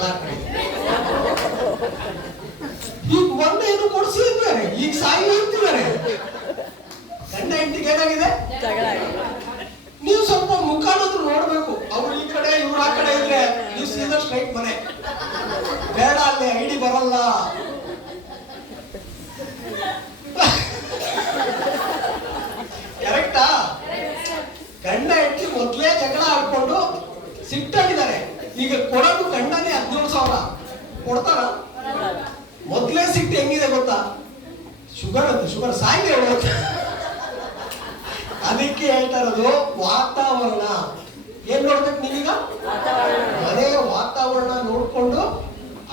ಜಗಳ ಆಗ್ತದೆ. ಈಗ ಮೊನ್ನೆ ಏನು ಕೊಡಿಸಿ ಅಂತಾರೆ, ಈಗ ಸಾಯಿ ಅಂತಿದ್ದಾರೆ. ಗಂಡ ಹೆಂಡತಿಗೆ ಏನಾಗಿದೆ? ನೀವು ಸ್ವಲ್ಪ ಮುಖಾನಾದ್ರೂ ನೋಡ್ಬೇಕು. ಅವ್ರು ಈ ಕಡೆ ಇವ್ರು ಆ ಕಡೆ ಇದ್ರೆ ನೀವು ಸೀದಾ ಸ್ಟ್ರೈಟ್ ಮನೆ. ಬೇಡ, ಅಲ್ಲಿ ಐಡಿ ಬರಲ್ಲ. ಕರೆಕ್ಟಾ? ಗಂಡ ಹೆಂಡತಿ ಮೊದ್ಲೇ ಜಗಳ ಆಡ್ಕೊಂಡು ಸಿಟ್ಟಾಗಿದ್ದಾರೆ. ಈಗ ಕೊಡೋದು ಗಂಡನೇ 17,000 ಕೊಡ್ತಾರ? ಮೊದ್ಲೇ ಸಿಟ್ಟು ಹೆಂಗಿದೆ ಗೊತ್ತಾ? ಶುಗರ್ ಅಂತ, ಶುಗರ್ ಸಾಯಿಗೆ ಹೋಗುತ್ತೆ. ಅದಕ್ಕೆ ಹೇಳ್ತಾ ಇರೋದು ವಾತಾವರಣ. ಏನ್ ನೋಡ್ಬೇಕು ನೀವೀಗ? ಮನೆಯ ವಾತಾವರಣ ನೋಡ್ಕೊಂಡು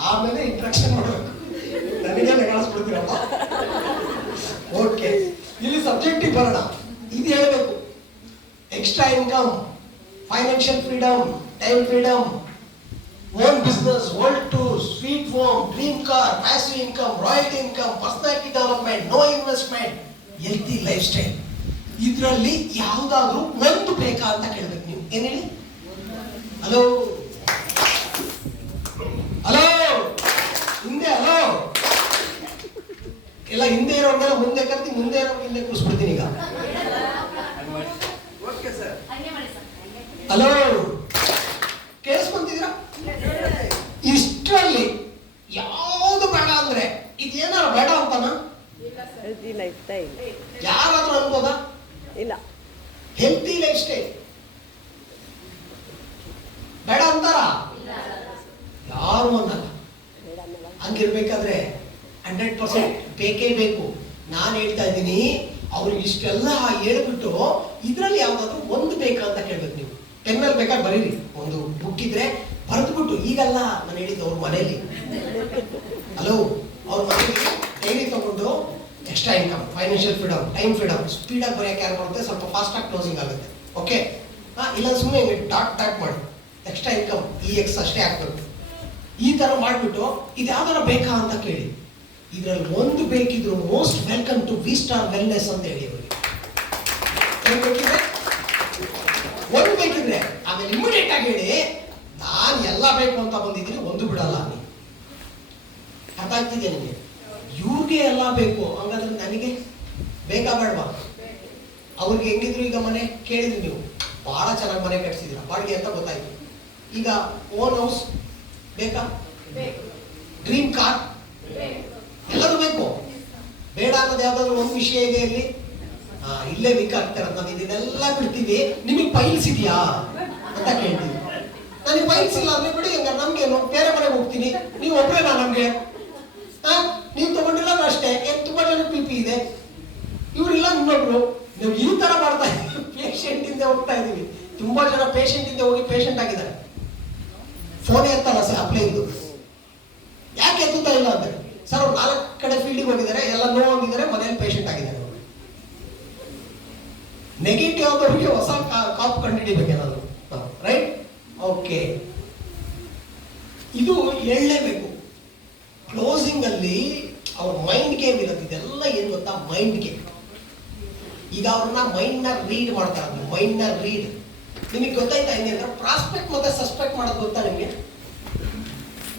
ಆಮೇಲೆ ಇಂಟ್ರಾಕ್ಷನ್ ಮಾಡ್ಬೇಕು. ನನಗೆ ನೆಗಾಡಿಸ್ಬಿಡ್ತೀರಪ್ಪ. ಓಕೆ, ಇಲ್ಲಿ ಸಬ್ಜೆಕ್ಟಿಗೆ ಬರೋಣ. ಇದು ಹೇಳ್ಬೇಕು: extra income, financial freedom, time freedom, own business, world tour, sweet home, dream car, passive income, royalty income, personality development, no investment, healthy lifestyle. ಇದರಲ್ಲಿ ಯಾವ್ದಾದ್ರು ಒಂದು ಬೇಕಾ ಅಂತ ಕೇಳ್ಬೇಕು ನೀವು. ಏನ್ ಹೇಳಿ? ಹಲೋ ಹಲೋ, ಹಿಂದೆ ಹಲೋ ಎಲ್ಲ. ಹಿಂದೆ ಇರೋರ್ಗೆಲ್ಲ ಮುಂದೆ ಕರ್ತಿ, ಮುಂದೆ ಇರೋ ಹಿಂದೆ ಕೂರಿಸ್ಬಿಡ್ತೀನಿ ಈಗ. ಹಲೋ, ಕೇಳಿಸ್ಕೊಂತಿದ್ದೀರಾ? ಇಷ್ಟರಲ್ಲಿ ಯಾವುದು ಬೇಡ ಅಂದ್ರೆ ಇದೇನಾರು ಬೇಡ ಅಂತಾನ? ಯಾರಾದ್ರೂ ಅನ್ಬೋದಾ? ಇಲ್ಲ. ಹೆಲ್ತಿ ಲೈಫ್ ಸ್ಟೈಲ್ ಬೇಡ ಅಂತಾರ? ಯಾರು ಅನ್ನಲ್ಲ. ಹಂಗಿರ್ಬೇಕಾದ್ರೆ 100% ಬೇಕೇ ಬೇಕು. ನಾನು ಹೇಳ್ತಾ ಇದ್ದೀನಿ, ಅವ್ರಿಗೆ ಇಷ್ಟೆಲ್ಲ ಹೇಳ್ಬಿಟ್ಟು ಇದ್ರಲ್ಲಿ ಯಾವ್ದಾದ್ರು ಒಂದು ಬೇಕಾ ಅಂತ ಕೇಳ್ಬೇಕು ನೀವು. ಪೆನ್ನಲ್ಲಿ ಬೇಕಾದ್ರೆ ಬರೀರಿ, ಒಂದು ಬುಕ್ ಇದ್ರೆ ಬರೆದ್ಬಿಟ್ಟು. ಈಗಲ್ಲ ನಾನು ಹೇಳಿದ್ದು, ಅವ್ರ ಮನೇಲಿ. ಹಲೋ, ಅವ್ರ ಮನೇಲಿ ಡೈರಿ ತಗೊಂಡು extra income, financial freedom, time freedom, ಸ್ಪೀಡಾಗಿ ಬರೆಯೋಕೆ ಯಾರು ಬರುತ್ತೆ, ಸ್ವಲ್ಪ ಫಾಸ್ಟಾಗಿ ಕ್ಲೋಸಿಂಗ್ ಆಗುತ್ತೆ. ಓಕೆ, ಇಲ್ಲ ಸುಮ್ಮನೆ ಡಾಟ್ ಟ್ಯಾಕ್ ಮಾಡಿ ಎಕ್ಸ್ಟ್ರಾ ಇನ್ಕಮ್ EX ಅಷ್ಟೇ ಆಗ್ಬೇಕು. ಈ ತರ ಮಾಡ್ಬಿಟ್ಟು ಇದು ಯಾವ್ದಾರ ಬೇಕಾ ಅಂತ ಕೇಳಿ. ಇದ್ರಲ್ಲಿ ಒಂದು ಬೇಕಿದ್ರು most welcome to V-Star wellness ಅಂತ ಹೇಳಿ ಅವರಿಗೆ. ಏನ್ ಬೇಕಿದ್ರೆ ಒಂದು ಬೇಕಿದ್ರೆ ಆಮೇಲೆ ಇಮಿಡಿಯೇಟ್ ಆಗಿ ಹೇಳಿ, ನಾನು ಎಲ್ಲ ಬೇಕು ಅಂತ ಬಂದಿದ್ದೀನಿ, ಒಂದು ಬಿಡಲ್ಲ. ಅರ್ಥ ಆಗ್ತಿದೆ ನಿಮಗೆ? ಇವ್ರಿಗೆ ಎಲ್ಲ ಬೇಕು, ಹಂಗಾದ್ರೆ ನನಗೆ ಬೇಕಾ ಬೇಡವಾ? ಅವ್ರಿಗೆ ಹೆಂಗಿದ್ರು ಈಗ ಮನೆ ಕೇಳಿದ್ರಿ ನೀವು, ಬಹಳ ಚೆನ್ನಾಗಿ ಮನೆ ಕಟ್ಸಿದ್ರ, ಬಾಡಿಗೆ ಅಂತ ಗೊತ್ತಾಯ್ತು. ಈಗ ಓನ್ ಹೌಸ್ ಬೇಕಾ? ಡ್ರೀಮ್ ಕಾರ್ ಎಲ್ಲರೂ ಬೇಕು. ಬೇಡ ಅನ್ನೋದು ಯಾವ್ದಾದ್ರು ಒಂದು ವಿಷಯ ಇದೆ ಇಲ್ಲಿ. ಇಲ್ಲೇ ವೀಕ್ ಆಗ್ತಾರೆ. ನಾವು ಇದನ್ನೆಲ್ಲ ಬಿಡ್ತೀವಿ. ನಿಮಗೆ ಪೈಲ್ಸ್ ಇದೆಯಾ ಅಂತ ಕೇಳ್ತೀವಿ. ನನಗೆ ಪೈಲ್ಸ್ ಇಲ್ಲ ಅಂದ್ರೆ ಬಿಡಿ, ಹಂಗಾರೆ ನಮ್ಗೇನು, ಬೇರೆ ಮನೆಗೆ ಹೋಗ್ತೀನಿ. ನೀವು ಒಬ್ಬರೇನಾ ನಮ್ಗೆ? ನೀವು ತಗೊಂಡಿಲ್ಲ ಅಷ್ಟೇ. ತುಂಬಾ ಜನ PP ಇದೆ, ಇವ್ರಿಲ್ಲ ಇನ್ನೊಬ್ರು. ನೀವು ಈ ತರ ಮಾಡ್ತಾ ಇದ್ದೀವಿ. ಪೇಷಂಟ್ ಇಂದ ಹೋಗ್ತಾ ಇದೀವಿ. ತುಂಬಾ ಜನ ಪೇಷಂಟ್ ಇಂದ ಹೋಗಿ ಪೇಷಂಟ್ ಆಗಿದ್ದಾರೆ. ಫೋನೇ ಎತ್ತಲ್ಲ ಸರ್, ಅಪ್ಲೈ ಇದ್ದು. ಯಾಕೆ ಎತ್ತುತ್ತಾ ಇಲ್ಲ ಅಂದ್ರೆ, ಸರ್ ಅವ್ರು 4 ಕಡೆ ಫೀಲ್ಡಿಗೆ ಹೋಗಿದ್ದಾರೆ, ಎಲ್ಲ ನೋವು ಅಂದಿದ್ದಾರೆ, ಮನೇಲಿ ಪೇಷಂಟ್ ಆಗಿದ್ದಾರೆ. ನೆಗೆಟಿವ್ ಆದವ್ರಿಗೆ ಹೊಸ ಕಾಪ್ ಕಂಡುಹಿಡಿಬೇಕೇನಾದ್ರು, ರೈಟ್? ಓಕೆ, ಇದು ಹೇಳಲೇಬೇಕು. ಕ್ಲೋಸಿಂಗ್ ಅಲ್ಲಿ ಅವ್ರ ಮೈಂಡ್ ಗೇಮ್ ಇರುತ್ತೆ. ಇದೆಲ್ಲ ಏನ್ ಗೊತ್ತಾ? Mind game. ಈಗ ಅವ್ರನ್ನ ಮೈಂಡ್ ನ ರೀಡ್ ಮಾಡ್ತಾರೆ. ಮೈಂಡ್ ನ ರೀಡ್ ನಿಮಗೆ ಗೊತ್ತಾಯ್ತಾ? ಹೆಂಗೆ ಅಂದ್ರೆ, ಪ್ರಾಸ್ಪೆಕ್ಟ್ ಮತ್ತೆ ಸಸ್ಪೆಕ್ಟ್ ಮಾಡೋದು ಗೊತ್ತಾ ನಿಮಗೆ?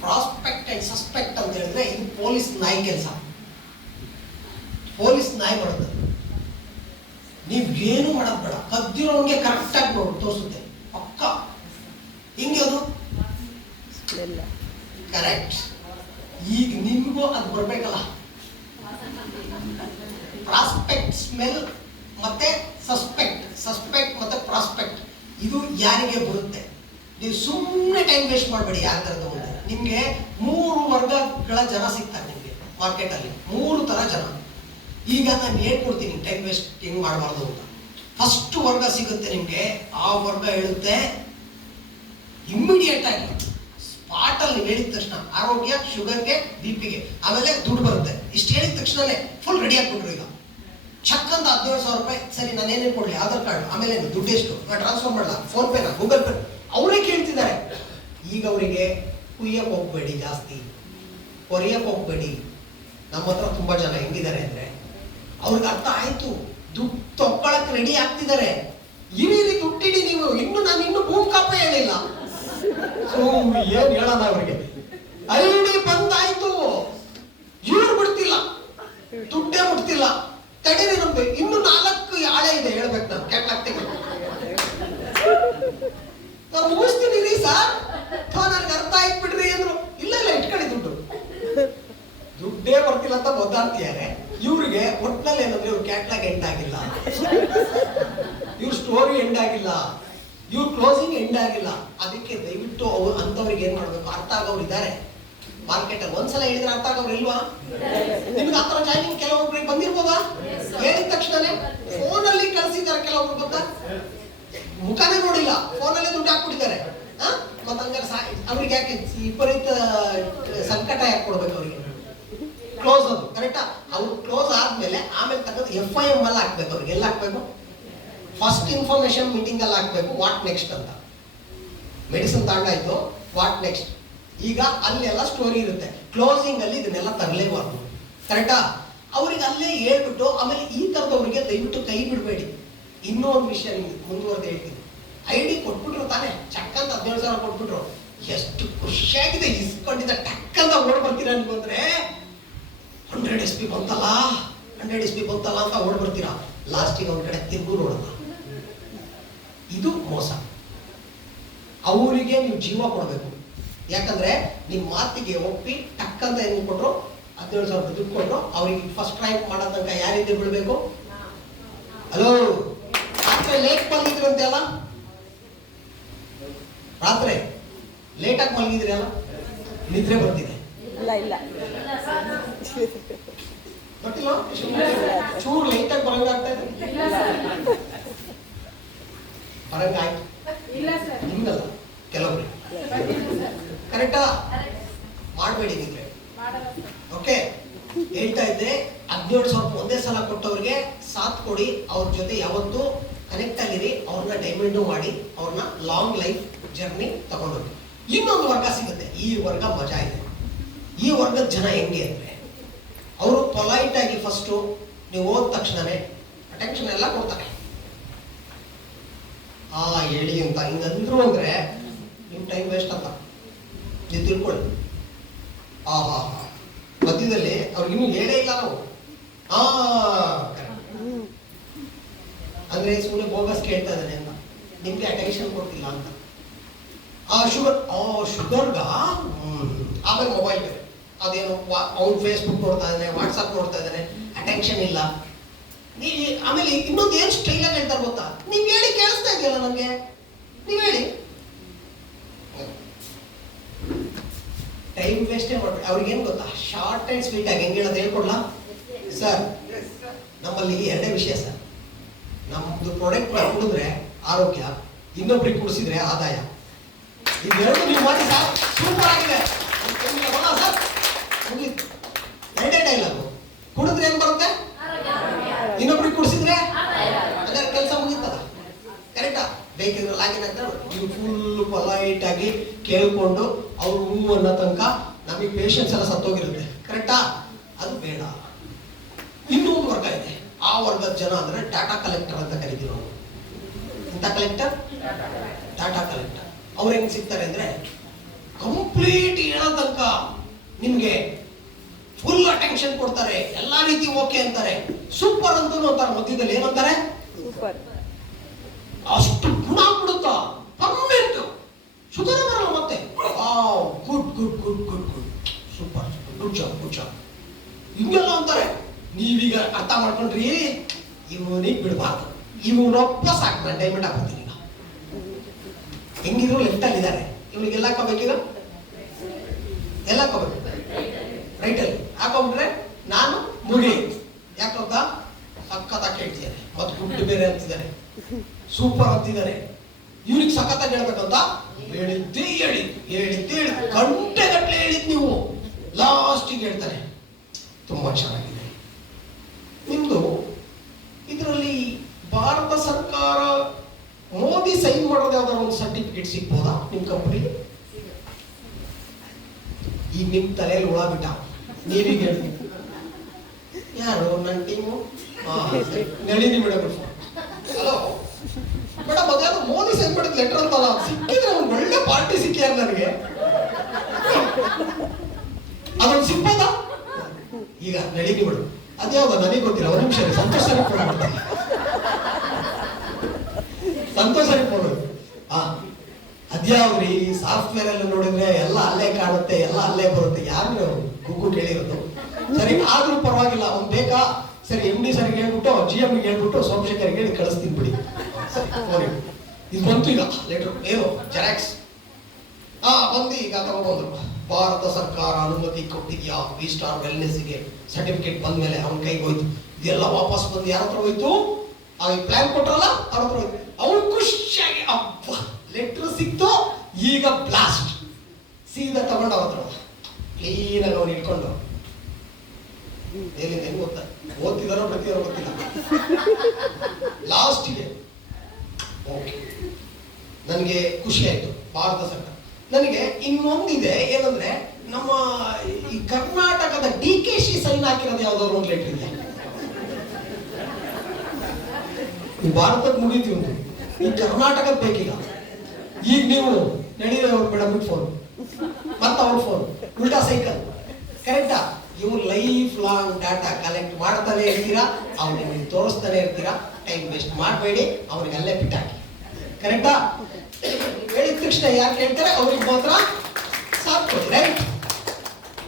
ಪ್ರಾಸ್ಪೆಕ್ಟ್ ಅಂಡ್ ಸಸ್ಪೆಕ್ಟ್ ಅಂತ ಹೇಳಿದ್ರೆ ಇದು ಪೊಲೀಸ್ ನಾಯಿ ಕೆಲಸ. ಪೊಲೀಸ್ ನಾಯಿ ಮಾಡುತ್ತೆ. ನೀವ್ ಏನು ಮಾಡೋದ್ ಬೇಡ, ಕದ್ದಿರೋನ್ಗೆ ಕರೆಕ್ಟ್ ಆಗಿ ನೋಡಿ ತೋರಿಸುತ್ತೆ ಪಕ್ಕ. ಹಿಂಗೆ ಅದು ಕರೆಕ್ಟ್. ಈಗ ನಿಮ್ಗೂ ಅದು ಬರ್ಬೇಕಲ್ಲ. ಪ್ರಾಸ್ಪೆಕ್ಟ್ ಸ್ಮೆಲ್ ಮತ್ತೆ ಸಸ್ಪೆಕ್ಟ್ ಮತ್ತೆ ಪ್ರಾಸ್ಪೆಕ್ಟ್, ಇದು ಯಾರಿಗೆ ಬರುತ್ತೆ? ನೀವು ಸುಮ್ಮನೆ ಟೈಮ್ ವೇಸ್ಟ್ ಮಾಡಬೇಡಿ. ಯಾರ ತರ ತಗೊಂಡ್ರೆ ನಿಮ್ಗೆ 3 ವರ್ಗಗಳ ಜನ ಸಿಗ್ತಾರೆ ನಿಮ್ಗೆ ಮಾರ್ಕೆಟ್ ಅಲ್ಲಿ. 3 ತರ ಜನ. ಈಗ ನಾನು ಹೇಳ್ಕೊಡ್ತೀನಿ ಟೈಮ್ ವೇಸ್ಟ್ ಹೆಂಗ್ ಮಾಡಬಾರ್ದು ಅಂತ. ಫಸ್ಟ್ ವರ್ಗ ಸಿಗುತ್ತೆ ನಿಮ್ಗೆ. ಆ ವರ್ಗ ಹೇಳುತ್ತೆ ಇಮ್ಮಿಡಿಯೇಟ್ ಆಗಿ ಸ್ಪಾಟ್ ಅಲ್ಲಿ ನೀವು ಹೇಳಿದ ತಕ್ಷಣ ಆರೋಗ್ಯ, ಶುಗರ್ಗೆ, BP-ಗೆ, ಆಮೇಲೆ ದುಡ್ಡು ಬರುತ್ತೆ. ಇಷ್ಟು ಹೇಳಿದ ತಕ್ಷಣನೇ ಫುಲ್ ರೆಡಿ ಆಗ್ಬಿಟ್ರು. ಈಗ ಚಕ್ ಅಂತ 17,000 ರೂಪಾಯಿ. ಸರಿ, ನಾನು ಏನೇನು ಕೊಡ್ಲಿ? ಆಧಾರ್ ಕಾರ್ಡ್, ಆಮೇಲೆ ದುಡ್ಡು ಎಷ್ಟು ನಾನು ಟ್ರಾನ್ಸ್ಫರ್ ಮಾಡಲ್ಲ, ಫೋನ್ ಪೇನಾ, ಗೂಗಲ್ ಪೇ? ಅವರೇ ಕೇಳ್ತಿದ್ದಾರೆ. ಈಗ ಅವರಿಗೆ ಕುಯ್ಯಕ್ಕೆ ಹೋಗ್ಬೇಡಿ, ಜಾಸ್ತಿ ಕೊರಿಯಕ್ಕೆ ಹೋಗ್ಬೇಡಿ. ನಮ್ಮ ಹತ್ರ ತುಂಬಾ ಜನ ಹೆಂಗಿದ್ದಾರೆ ಅಂದ್ರೆ, ಅವ್ರಿಗೆ ಅರ್ಥ ಆಯ್ತು, ದುಡ್ಡು ತಗೊಳಕ್ ರೆಡಿ ಆಗ್ತಿದ್ದಾರೆ. ಇರೀರಿ, ದುಡ್ಡಿಡಿ ನೀವು. ನಾನು ಇನ್ನು ಭೂಮಿ ಕಾಪ ಹೇಳಿಲ್ಲ. ಏನ್ ಹೇಳೋಣ ಅವ್ರಿಗೆ? ಐಡಿ ಬಂದಾಯ್ತು, ಇವ್ರು ಬಿಡ್ತಿಲ್ಲ, ದುಡ್ಡೇ ಮುಟ್ತಿಲ್ಲ. ತಡೀರಿ, ನಮ್ದು ಇನ್ನು 4 ಆಳೆ ಇದೆ ಹೇಳ್ಬೇಕು. ನಾನು ಕೆಟ್ಟಾಗ್ತೀನಿ, ನಾನು ಮುಗಿಸ್ತೀನಿ ರೀ ಸರ್, ನನಗೆ ಅರ್ಥ ಆಯ್ತು ಬಿಡ್ರಿ ಅಂದ್ರು. ಇಲ್ಲ ಇಟ್ಕೊಳ್ಳಿ, ದುಡ್ಡೇ ಬರ್ತಿಲ್ಲ ಅಂತ ಒದ್ದಾಡ್ತಿದ್ದಾರೆ. ಇವ್ರಿಗೆ ಒಟ್ನಲ್ಲಿ ಏನಂದ್ರೆ ಇವ್ರ ಕ್ಯಾಟ್ಲಾಗ್ ಎಂಡ್ ಆಗಿಲ್ಲ, ಇವ್ರ ಸ್ಟೋರಿ ಎಂಡ್ ಆಗಿಲ್ಲ, ಇವ್ರ ಕ್ಲೋಸಿಂಗ್ ಎಂಡ್ ಆಗಿಲ್ಲ. ಅದಕ್ಕೆ ದಯವಿಟ್ಟು ಅವ್ರು ಅಂತವ್ರಿಗೆ ಏನ್ ಮಾಡ್ಬೇಕು, ಅರ್ಥ ಆಗೋರು ಇದ್ದಾರೆ ಮಾರ್ಕೆಟ್ ಅಲ್ಲಿ. ಒಂದ್ಸಲ ಹೇಳಿದ್ರೆ ಅರ್ಥ ಆಗೋರು ಇಲ್ವಾ? ನಿಮ್ಗೆ ಆತರ ಜಾಯ್ನಿಂಗ್ ಕೆಲವೊಬ್ರಿಗೆ ಬಂದಿರ್ಬೋದಾ? ಹೇಳಿದ ತಕ್ಷಣನೇ ಫೋನಲ್ಲಿ ಕಳಿಸಿದ್ದಾರೆ ಕೆಲವೊಬ್ರು, ಗೊತ್ತಾ? ಮುಖಾನೇ ನೋಡಿಲ್ಲ, ಫೋನಲ್ಲಿ ದುಡ್ಡು ಹಾಕ್ಬಿಟ್ಟಿದ್ದಾರೆ. ಮತ್ತ ಹಂಗಾರೆ ಅವ್ರಿಗೆ ಯಾಕೆ ವಿಪರೀತ ಸಂಕಟ ಯಾಕೆ ಕೊಡ್ಬೇಕು ಅವ್ರಿಗೆ? ಕ್ಲೋಸ್ ಅದು ಕರೆಕ್ಟಾ? ಅವ್ರು ಕ್ಲೋಸ್ ಆದ್ಮೇಲೆ ಆಮೇಲೆ ತಗೊಂಡು FIM ಅಲ್ಲಿ ಹಾಕ್ಬೇಕು. ಅವ್ರಿಗೆ ಎಲ್ಲ ಹಾಕ್ಬೇಕು, ಫಸ್ಟ್ ಇನ್ಫಾರ್ಮೇಶನ್ ಮೀಟಿಂಗ್ ಅಲ್ಲಿ ಹಾಕ್ಬೇಕು. ವಾಟ್ ನೆಕ್ಸ್ಟ್ ಅಂತ, ಮೆಡಿಸಿನ್ ತಗೊಂಡಾಯ್ತು, ವಾಟ್ ನೆಕ್ಸ್ಟ್. ಈಗ ಅಲ್ಲೆಲ್ಲ ಸ್ಟೋರಿ ಇರುತ್ತೆ. ಕ್ಲೋಸಿಂಗ್ ಅಲ್ಲಿ ಇದನ್ನೆಲ್ಲ ತರಲೇಬಾರ್ದು, ಕರೆಕ್ಟಾ? ಅವ್ರಿಗೆ ಅಲ್ಲೇ ಹೇಳ್ಬಿಟ್ಟು ಆಮೇಲೆ ಈ ತರದವ್ರಿಗೆ ದಯವಿಟ್ಟು ಕೈ ಬಿಡಬೇಡಿ. ಇನ್ನೂ ಒಂದು ವಿಷಯ ನಿಮ್ಗೆ ಮುಂದುವರೆದು ಹೇಳ್ತೀನಿ. ID ಕೊಟ್ಬಿಟ್ರು ತಾನೆ, ಚಕ್ ಅಂತ 17,000 ಕೊಟ್ಬಿಟ್ರು. ಎಷ್ಟು ಖುಷಿಯಾಗಿದೆ, ಇಸ್ಕೊಂಡಿದ್ದ ಟಕ್ ಅಂತ ಓಡ್ ಬರ್ತೀರಾ ನೀವು ಅಂದ್ರೆ, 100 SP ಬಂತಲ್ಲ 100 SP ಬಂತಲ್ಲ ಅಂತ ಓಡ್ ಬರ್ತೀರಾ. ಲಾಸ್ಟಿಗೆ ಒಂದ್ ಕಡೆ ತಿರುಗು ನೋಡಲ್ಲ. ಇದು ಮೋಸ. ಅವರಿಗೆ ನೀವು ಜೀವ ಕೊಡಬೇಕು. ಯಾಕಂದ್ರೆ ನಿಮ್ ಮಾತಿಗೆ ಒಪ್ಪಿ ಟಕ್ ಅಂತ ಏನು ಕೊಟ್ರು, 17,000 ದುಡ್ಡು ಕೊಟ್ರು. ಅವ್ರಿಗೆ ಫಸ್ಟ್ ರ್ಯಾಂಕ್ ಮಾಡೋ ತನಕ ಯಾರಿಂದ ಬಿಡ್ಬೇಕು? ಹಲೋ, ರಾತ್ರಿ ಲೇಟ್ ಬಂದಿದ್ರಂತೆ ಅಲ್ಲ, ರಾತ್ರಿ ಲೇಟಾಗಿ ಮಲಗಿದ್ರಿ ಅಲ್ಲ, ನಿದ್ರೆ ಬರ್ತಿದೆ? ಇಲ್ಲ ಗೊತ್ತಿಲ್ಲ, ಚೂರು ಲೈಟಾಗಿ ಬರಂಗಾಗ್ತಾ ಇದೆ, ಬರಂಗಾಯ್ತು ನಿಮ್ಗಲ್ಲ ಕೆಲವ್ರಿಗೆ, ಕರೆಕ್ಟಾ? ಮಾಡಬೇಡಿ ನಿದ್ರೆ. ಓಕೆ, ಹೇಳ್ತಾ ಇದ್ದೆ 17,000 ಒಂದೇ ಸಲ ಕೊಟ್ಟವ್ರಿಗೆ ಸಾಥ್ ಕೊಡಿ, ಅವ್ರ ಜೊತೆ ಯಾವತ್ತೂ ಕನೆಕ್ಟ್ ಆಗಿರಿ, ಅವ್ರನ್ನ ಡೈಮಂಡು ಮಾಡಿ, ಅವ್ರನ್ನ ಲಾಂಗ್ ಲೈಫ್ ಜರ್ನಿ ತಗೊಂಡೋಗಿ. ಇನ್ನೊಂದು ವರ್ಗ ಸಿಗುತ್ತೆ, ಈ ವರ್ಗ ಮಜಾ ಇದೆ. ಈ ವರ್ಗದ ಜನ ಹೆಂಗೆ ಅಂದ್ರೆ, ಅವರು ಪೊಲೈಟ್ ಆಗಿ ಫಸ್ಟು ನೀವು ಹೋದ ತಕ್ಷಣನೇ ಅಟೆನ್ಷನ್ ಎಲ್ಲ ಕೊಡ್ತಾರೆ. ಹೇಳಿ ಅಂತ ಹಿಂಗಂದ್ರು ಅಂದ್ರೆ ನಿಮ್ ಟೈಮ್ ವೇಸ್ಟ್ ಅಂತ ನೀವು ತಿಳ್ಕೊಳ್ಳಿ. ಮಧ್ಯದಲ್ಲಿ ಅವ್ರಿಗೆ ಇನ್ನೂ ಹೇಳೇ ಇಲ್ಲ ನಾವು. ಅಂದ್ರೆ ಸುಮ್ಮನೆ ಬೋಗಸ್ ಕೇಳ್ತಾ ಇದ್ದಾನೆ ಅಂತ, ನಿಮ್ಗೆ ಅಟೆನ್ಷನ್ ಕೊಡ್ತಿಲ್ಲ ಅಂತ. ಶುಗರ್ಗ ಆಮೇಲೆ ಮೊಬೈಲ್ ಬೇರೆ, ಅದೇನು ಅವ್ನು ಫೇಸ್ಬುಕ್ ನೋಡ್ತಾ ಇದ್ದಾನೆ, ವಾಟ್ಸಪ್ ನೋಡ್ತಾ ಇದ್ದಾನೆ, ಅಟೆನ್ಷನ್ ಇಲ್ಲ. ಆಮೇಲೆ ಇನ್ನೊಂದು ಏನ್ ಸ್ಟೈಲ್ ಆಗಿ ಹೇಳ್ತಾರೆ ಗೊತ್ತಾ? ನೀವ್ ಹೇಳಿ ಕೇಳಿಸ್ತಾ ಇದೆಯಲ್ಲ ನಮ್ಗೆ, ನೀವ್ ಹೇಳಿ. ಟೈಮ್ ವೇಸ್ಟೇ ಮಾಡ್ಬೇಡಿ. ಅವ್ರಿಗೆ ಏನ್ ಗೊತ್ತಾ, ಶಾರ್ಟ್ ಅಂಡ್ ಸ್ವೀಟ್ ಆಗಿ ಹೆಂಗ್ ಹೇಳೋದು ಹೇಳ್ಕೊಡ್ಲಾ ಸರ್? ನಮ್ಮಲ್ಲಿ 2 ವಿಷಯ ಸರ್. ನಮ್ದು ಪ್ರಾಡಕ್ಟ್ ಕುಡಿದ್ರೆ ಆರೋಗ್ಯ, ಇನ್ನೊಬ್ರಿಗೆ ಕುಡಿಸಿದ್ರೆ ಆದಾಯ. ಇದೆರಡು ನೀವು ಮಾಡಿ ಸರ್, ಸೂಪರ್ ಆಗಿದೆ ಸರ್. ಮುಗೀತು, 2 ಡೈಲಾಗು. ಕುಡಿದ್ರೆ ಏನ್ ಬರುತ್ತೆ? ಇನ್ನೊಬ್ರಿಗೆ ಕುಡಿಸಿದ್ರೆ ಅದರ ಕೆಲಸ ಮುಗೀತದ, ಕರೆಕ್ಟಾ? ಬೇಕಿದ್ರೆ ಲಾಗಿನ್ ಆಗ್ತಾರೆ. ನೀವು ಫುಲ್ ಪೊಲೈಟ್ ಆಗಿ ಕೇಳ್ಕೊಂಡು ಅವ್ರು ಹೂ ಅನ್ನೋ ತನಕ ನಮಗೆ ಪೇಷನ್ಸ್ ಎಲ್ಲ ಸತ್ತೋಗಿರುತ್ತೆ, ಕರೆಕ್ಟಾ? ಅದು ಬೇಡ. ಇನ್ನೊಂದು ವರ್ಗ ಇದೆ, ಆ ವರ್ಗದ ಜನ ಅಂದ್ರೆ ಡಾಟಾ ಕಲೆಕ್ಟರ್ ಅಂತ ಕರಿತೀವಿ ನಾವು. ಇಂಥ ಕಲೆಕ್ಟರ್, ಡಾಟಾ ಕಲೆಕ್ಟರ್. ಅವ್ರು ಹೆಂಗ್ ಸಿಗ್ತಾರೆ ಅಂದ್ರೆ, ಕಂಪ್ಲೀಟ್ ಹೇಳೋ ತನಕ ನಿಮ್ಗೆ ಫುಲ್ ಅಟೆನ್ಷನ್ ಕೊಡ್ತಾರೆ, ಎಲ್ಲಾ ರೀತಿ ಓಕೆ ಅಂತಾರೆ, ಸೂಪರ್ ಅಂತ ಅಂತಾರೆ. ಮಧ್ಯದಲ್ಲಿ ಏನಂತಾರೆ? ಸೂಪರ್. ಅಷ್ಟು ಗುಣ ಬಿಡುತ್ತಾ, ಪರ್ಮನೆಂಟ್ ಸುಧಾರ ಬರಲ್ಲ ಮತ್ತೆ. Good good good good good super, good job good job ಹಿಂಗೆಲ್ಲ ಅಂತಾರೆ. ನೀವೀಗ ಅರ್ಥ ಮಾಡ್ಕೊಂಡ್ರಿ, ಇವನಿಗೆ ಬಿಡಬಾರ್ದು, ಇವನೊಬ್ಬ ಸಾಕು, ನಾನು ಡೈಮಂಡ್ ಹಾಕೋತೀನಿ. ಈಗ ಹೆಂಗಿದ್ರು ಲೆಫ್ಟ್ ಅಲ್ಲಿ ಇದ್ದಾರೆ, ಇವನಿಗೆಲ್ಲ ಹಾಕೋಬೇಕೀಗ, ಎಲ್ಲ ಹಾಕೋಬೇಕು ರೈಟ್ ಅಲ್ಲಿ ಹಾಕೊಂಡ್ರೆ ನಾನು ಮುಗಿ. ಯಾಕಂತ ಸಖತ್ತಾಗಿ ಹೇಳ್ತಿದ್ದಾರೆ, ಮತ್ತೆ ಗುಡ್ ಬೇರೆ ಅಂತಿದ್ದಾರೆ, ಸೂಪರ್ ಅಂತಿದ್ದಾರೆ. ಇವ್ರಿಗೆ ಸಖತ್ತಾಗಿ ಹೇಳ್ಬೇಕಂತ ಹೇಳಿದ್ದೇ ಹೇಳಿ ಗಂಟೆಗಟ್ಟಲೆ ಹೇಳಿದ್ ನೀವು, ಲಾಸ್ಟಿಗೆ ಹೇಳ್ತಾರೆ ತುಂಬಾ ಚೆನ್ನಾಗಿದೆ ನಿಮ್ದು. ಇದರಲ್ಲಿ ಭಾರತ ಸರ್ಕಾರ ಮೋದಿ ಸೈನ್ ಮಾಡೋದು ಯಾವ್ದಾದ್ರು ಒಂದು ಸರ್ಟಿಫಿಕೇಟ್ ಸಿಗ್ಬೋದಾ ನಿಮ್ ಕಂಪನಿಗೆ? ಈಗ ನಿಮ್ ತಲೆಯಲ್ಲಿ ಹುಳ ಬಿಟ್ಟ, ನೀವೀಗ ಹೇಳಿ ಯಾರು ನನ್ನ team Nalini madam. Hello madam, ಅದ್ಯಾವುದು ಮೋದಿ ಸೈನ್ ಮಾಡಿದ ಲೆಟರ್ ಅಂತಲ್ಲ, ಸಿಕ್ಕಿದ್ರೆ ಒಂದು ಒಳ್ಳೆ ಪಾರ್ಟಿ ಸಿಕ್ಕಿಯಾರ ನನಗೆ. ಅದೊಂದು ಸಿಂಪಲ್. ಈಗ ನಳಿನಿ ಬಿಡು, ಅದ್ಯಾವ್ದು ನನಗೆ ಗೊತ್ತಿಲ್ಲ. ಒಂದು ನಿಮಿಷ ಸಂತೋಷ ಸಂತೋಷ ಅದ್ಯಾವ್ರಿ ಸಾಫ್ಟ್ವೇರ್ ಎಲ್ಲ ನೋಡಿದ್ರೆ ಎಲ್ಲ ಅಲ್ಲೇ ಕಾಣುತ್ತೆ, ಎಲ್ಲ ಅಲ್ಲೇ ಬರುತ್ತೆ. ಯಾರು ಗುಗ್ಗು ಕೇಳಿರೋದು? ಸರಿ, ಆದ್ರೂ ಪರವಾಗಿಲ್ಲ, ಅವ್ನು ಬೇಕಾ? ಸರಿ, MD ಸರ್ಗೆ ಹೇಳ್ಬಿಟ್ಟು GM ಗೆ ಹೇಳ್ಬಿಟ್ಟು ಸೋಮಶೇಖರ್ಗೆ ಹೇಳಿ ಕಳಿಸ್ತೀನಿ ಬಿಡಿ. ಸರಿ, ಇದು ಬಂತು ಈಗ ಲೆಟರ್. ಏನು ಜೆರಾಕ್ಸ್? ಬಂದು ಈಗ ತಗೊಂಡ್ರು. ಭಾರತ ಸರ್ಕಾರ ಅನುಮತಿ ಕೊಟ್ಟಿದ್ಯಾ V-Star ವೆಲ್ನೆಸ್ಗೆ ಸರ್ಟಿಫಿಕೇಟ್ ಬಂದ್ಮೇಲೆ ಅವನ ಕೈಗೆ ಹೋಯ್ತು. ಇದೆಲ್ಲ ವಾಪಸ್ ಬಂದು ಯಾರ ಹತ್ರ ಹೋಯ್ತು? ಅವ್ರಿಗೆ ಪ್ಲಾನ್ ಕೊಟ್ರಲ್ಲ ಅವ್ರ ಹತ್ರ ಹೋಯ್ತು. ಅವ್ನು ಖುಷಿಯಾಗಿ ಅಪ್ಪ ಲೆಟರ್ ಸಿಕ್ತು. ಈಗ ಬ್ಲಾಸ್ಟ್ ಸೀದಾ ತಗೊಂಡು ಅವ್ರ ಹತ್ರ ಕ್ಲೀನಾಗಿ ಅವ್ನು ಇಟ್ಕೊಂಡು ಏನಿದೆ ಏನು ಗೊತ್ತಾ? ಓದ್ತಿದಾರೋ ಬರ್ತಿದಾರೋ ಗೊತ್ತಿಲ್ಲ. ಲಾಸ್ಟಿಗೆ ಓಕೆ, ನನಗೆ ಖುಷಿ ಆಯ್ತು ಭಾರತ ಸರ್ಕಾರ. ನನಗೆ ಇನ್ನೊಂದಿದೆ, ಏನಂದ್ರೆ ನಮ್ಮ ಈ ಕರ್ನಾಟಕದ DKC ಸೈನ್ ಹಾಕಿರೋದು ಯಾವ್ದಾದ್ರು ಒಂದು ಲೆಟರ್ ಇದೆ. ಭಾರತದ ಮುಗಿತೀವಿ ಒಂದು, ಈ ಕರ್ನಾಟಕದ ಬೇಕೀಗ. ಈಗ ನೀವು ನಡೀರಿ ಅವ್ರ ಮೇಡಮ್ ಫೋನ್, ಮತ್ತೆ ಅವ್ರ ಫೋನ್, ಉಲ್ಟಾ ಸೈಕಲ್. ಕರೆಕ್ಟಾ? ಇವು ಲೈಫ್ ಲಾಂಗ್ ಡಾಟಾ ಕಲೆಕ್ಟ್ ಮಾಡ್ತಾನೆ ಇರ್ತೀರಾ, ಅವ್ರಿಗೆ ನೀವು ತೋರಿಸ್ತಾನೆ ಇರ್ತೀರಾ. ಟೈಮ್ ವೇಸ್ಟ್ ಮಾಡಬೇಡಿ, ಅವ್ರಿಗೆ ಅಲ್ಲೇ ಬಿಟ್ಟಾಕಿ. ಕರೆಕ್ಟಾ? ಹೇಳಿದ ತಕ್ಷಣ ಯಾರು ಕೇಳ್ತಾರೆ ಅವ್ರಿಗೆ ಮಾತ್ರ ಸಾಕು. ರೈಟ್?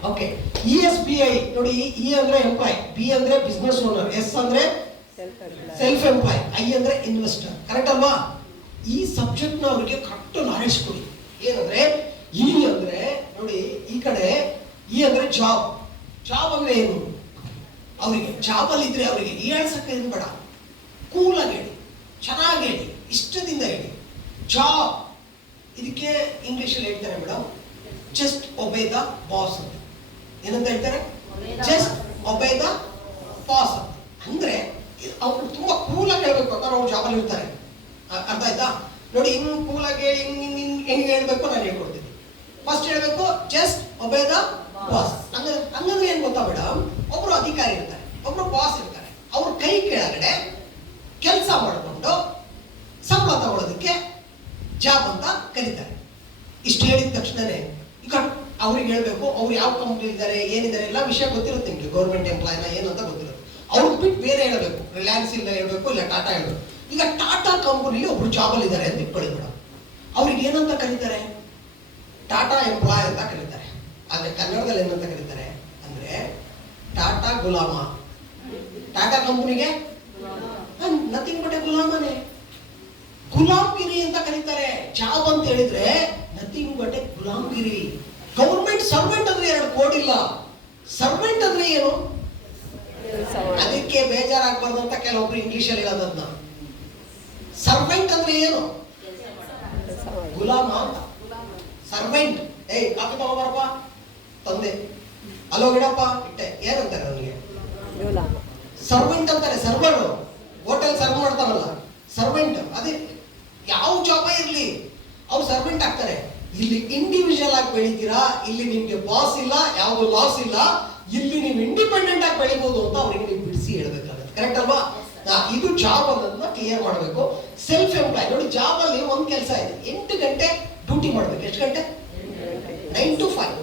ಓಕೆ. ESBI ನೋಡಿ, E ಅಂದ್ರೆ ಎಂಪ್ಲಾಯ್, B ಅಂದ್ರೆ ಬಿಸ್ನೆಸ್ ಓನರ್, S ಅಂದ್ರೆ ಸೆಲ್ಫ್ ಎಂಪ್ಲಾಯ್, I ಅಂದ್ರೆ ಇನ್ವೆಸ್ಟರ್. ಕರೆಕ್ಟ್ ಅಲ್ವಾ? ಈ ಸಬ್ಜೆಕ್ಟ್ ನ ಅವರಿಗೆ ಕರೆಕ್ಟ್ ನಾಲೆಡ್ಜ್ ಕೊಡಿ. ಏನಂದ್ರೆ E ಅಂದ್ರೆ ನೋಡಿ, ಈ ಕಡೆ E ಅಂದ್ರೆ ಜಾಬ್. ಜಾಬ್ ಅಂದ್ರೆ ಏನು? ಅವರಿಗೆ ಜಾಬ್ ಅಲ್ಲಿ ಇದ್ರೆ ಅವರಿಗೆ ಹೇಳ್ಸಕ್ಕೆ ಏನು ಬೇಡ, ಕೂಲ್ ಆಗಿ ಹೇಳಿ, ಚೆನ್ನಾಗಿ ಹೇಳಿ, ಇಷ್ಟದಿಂದ ಹೇಳಿ. ಜಾಬ್ ಇದಕ್ಕೆ ಇಂಗ್ಲಿಷ್ ಅಲ್ಲಿ ಹೇಳ್ತಾರೆ ಮೇಡಮ್, ಜಸ್ಟ್ ಒಬೇ ದ ಬಾಸ್ ಅಂತ. ಏನಂತ ಹೇಳ್ತಾರೆ? ಜಸ್ಟ್ ಒಬೇ ದ ಬಾಸ್ ಅಂತ. ಅಂದ್ರೆ ಅವ್ರು ತುಂಬಾ ಕೂಲ್ ಆಗಿ ಹೇಳ್ಬೇಕು ಅಂತ ಅವ್ರು ಜಾಬಲ್ಲಿ ಇರ್ತಾರೆ. ಅರ್ಥ ಆಯ್ತಾ? ನೋಡಿ, ಹಿಂಗ್ ಕೂಲ್ ಆಗಿ ಹೇಳಿ, ಹೆಂಗ್ ಹೇಳ್ಬೇಕು ನಾನು ಹೇಳ್ಕೊಡ್ತೀನಿ. ಫಸ್ಟ್ ಹೇಳ್ಬೇಕು ಜಸ್ಟ್ ಒಬೇ ದ ಬಾಸ್. ಹಂಗಂದ್ರೆ ಏನ್ ಗೊತ್ತಾ ಮೇಡಮ್? ಒಬ್ರು ಅಧಿಕಾರಿ ಇರ್ತಾರೆ, ಒಬ್ರು ಬಾಸ್ ಇರ್ತಾರೆ. ಅವ್ರ ಕೈ ಕೆಳಗಡೆ ಕೆಲಸ ಮಾಡಿಕೊಂಡು ಸಂಬಳ ತಗೊಳ್ಳೋದಕ್ಕೆ ಜಾಬ್ ಅಂತ ಕರೀತಾರೆ. ಇಷ್ಟು ಹೇಳಿದ ತಕ್ಷಣನೇ ಈಗ ಅವ್ರಿಗೆ ಹೇಳ್ಬೇಕು ಅವ್ರು ಯಾವ ಕಂಪ್ನಿ ಇದ್ದಾರೆ, ಏನಿದ್ದಾರೆ, ಎಲ್ಲ ವಿಷಯ ಗೊತ್ತಿರುತ್ತೆ ನಿಮ್ಗೆ. ಗೌರ್ಮೆಂಟ್ ಎಂಪ್ಲಾಯ್ನ ಏನಂತ ಗೊತ್ತಿರುತ್ತೆ. ಅವ್ರಿಗೆ ಬಿಟ್ಟು ಬೇರೆ ಹೇಳಬೇಕು, ರಿಲಯನ್ಸ್ ಇಲ್ಲ ಹೇಳ್ಬೇಕು, ಇಲ್ಲ ಟಾಟಾ ಹೇಳ್ಬೇಕು. ಈಗ ಟಾಟಾ ಕಂಪನಿಲಿ ಒಬ್ರು ಜಾಬಲ್ಲಿ ಇದ್ದಾರೆ ಅಂತ ಇಟ್ಕೊಳ್ಳಿ ಮೇಡಮ್. ಅವ್ರಿಗೆ ಏನಂತ ಕರೀತಾರೆ? ಟಾಟಾ ಎಂಪ್ಲಾಯ್ ಅಂತ ಕರೀತಾರೆ. ಆದ್ರೆ ಕನ್ನಡದಲ್ಲಿ ಏನಂತ ಕರೀತಾರೆ ಅಂದ್ರೆ ಟಾಟಾ ಗುಲಾಮ. ಟಾಟಾ ಕಂಪನಿಗೆ ನಥಿಂಗ್ ಬಟ್ ಗುಲಾಮನೇ, ಗುಲಾಮ್ಗಿರಿ ಅಂತ ಕರೀತಾರೆ. ಜಾಬ್ ಅಂತ ಹೇಳಿದ್ರೆ ನಥಿಂಗ್ ಬಟ್ ಗುಲಾಮ್ಗಿರಿ. ಗೌರ್ಮೆಂಟ್ ಸರ್ವೆಂಟ್ ಅಂದ್ರೆ 2 ಕೋಡ್ ಇಲ್ಲ. ಸರ್ವೆಂಟ್ ಅಂದ್ರೆ ಏನು? ಅದಕ್ಕೆ ಬೇಜಾರಾಗಬಾರ್ದು ಅಂತ ಕೆಲವೊಬ್ರು ಇಂಗ್ಲಿಷ್ ಅಲ್ಲಿ ಹೇಳೋದನ್ನ. ಸರ್ವೆಂಟ್ ಅಂದ್ರೆ ಏನು? ಗುಲಾಮ ಅಂತ. ಸರ್ವೆಂಟ್, ಕಾಫಿ ತಗೋಬಾರಪ್ಪ ತಂದೆ, ಅಲೋ ಗಿಡಪ್ಪ ಇಟ್ಟೆ, ಏನಂತಾರೆ ನನಗೆ? ಸರ್ವೆಂಟ್ ಅಂತಾರೆ. ಸರ್ವರ್, ಹೋಟೆಲ್ ಸರ್ವ್ ಮಾಡ್ತಾರಲ್ಲ ಸರ್ವೆಂಟ್. ಅದೇ ಯಾವ ಜಾಬ್ ಇರ್ಲಿ ಅವ್ರು ಸರ್ವೆಂಟ್ ಆಗ್ತಾರೆ. ಇಲ್ಲಿ ಇಂಡಿವಿಜುವಲ್ ಆಗಿ ಬೆಳಿತೀರಾ, ಇಲ್ಲಿ ನಿಮ್ಗೆ ಬಾಸ್ ಇಲ್ಲ, ಯಾವ್ದು ಲಾಸ್ ಇಲ್ಲ, ಇಲ್ಲಿ ನೀವು ಇಂಡಿಪೆಂಡೆಂಟ್ ಆಗಿ ಬೆಳಿಬಹುದು ಅಂತ ಅವ್ರಿಗೆ ನೀವು ಬಿಡಿಸಿ ಹೇಳ್ಬೇಕಾಗುತ್ತೆ. ಕರೆಕ್ಟ್ ಅಲ್ವಾ? ಇದು ಜಾಬ್ ಅನ್ನೋದನ್ನ ಕ್ಲಿಯರ್ ಮಾಡಬೇಕು. ಸೆಲ್ಫ್ ಎಂಪ್ಲಾಯ್ ನೋಡಿ, ಜಾಬ್ ಅಲ್ಲಿ ಒಂದ್ ಕೆಲಸ ಇದೆ, 8 ಗಂಟೆ ಡ್ಯೂಟಿ ಮಾಡ್ಬೇಕು. ಎಷ್ಟು ಗಂಟೆ? 9 to 5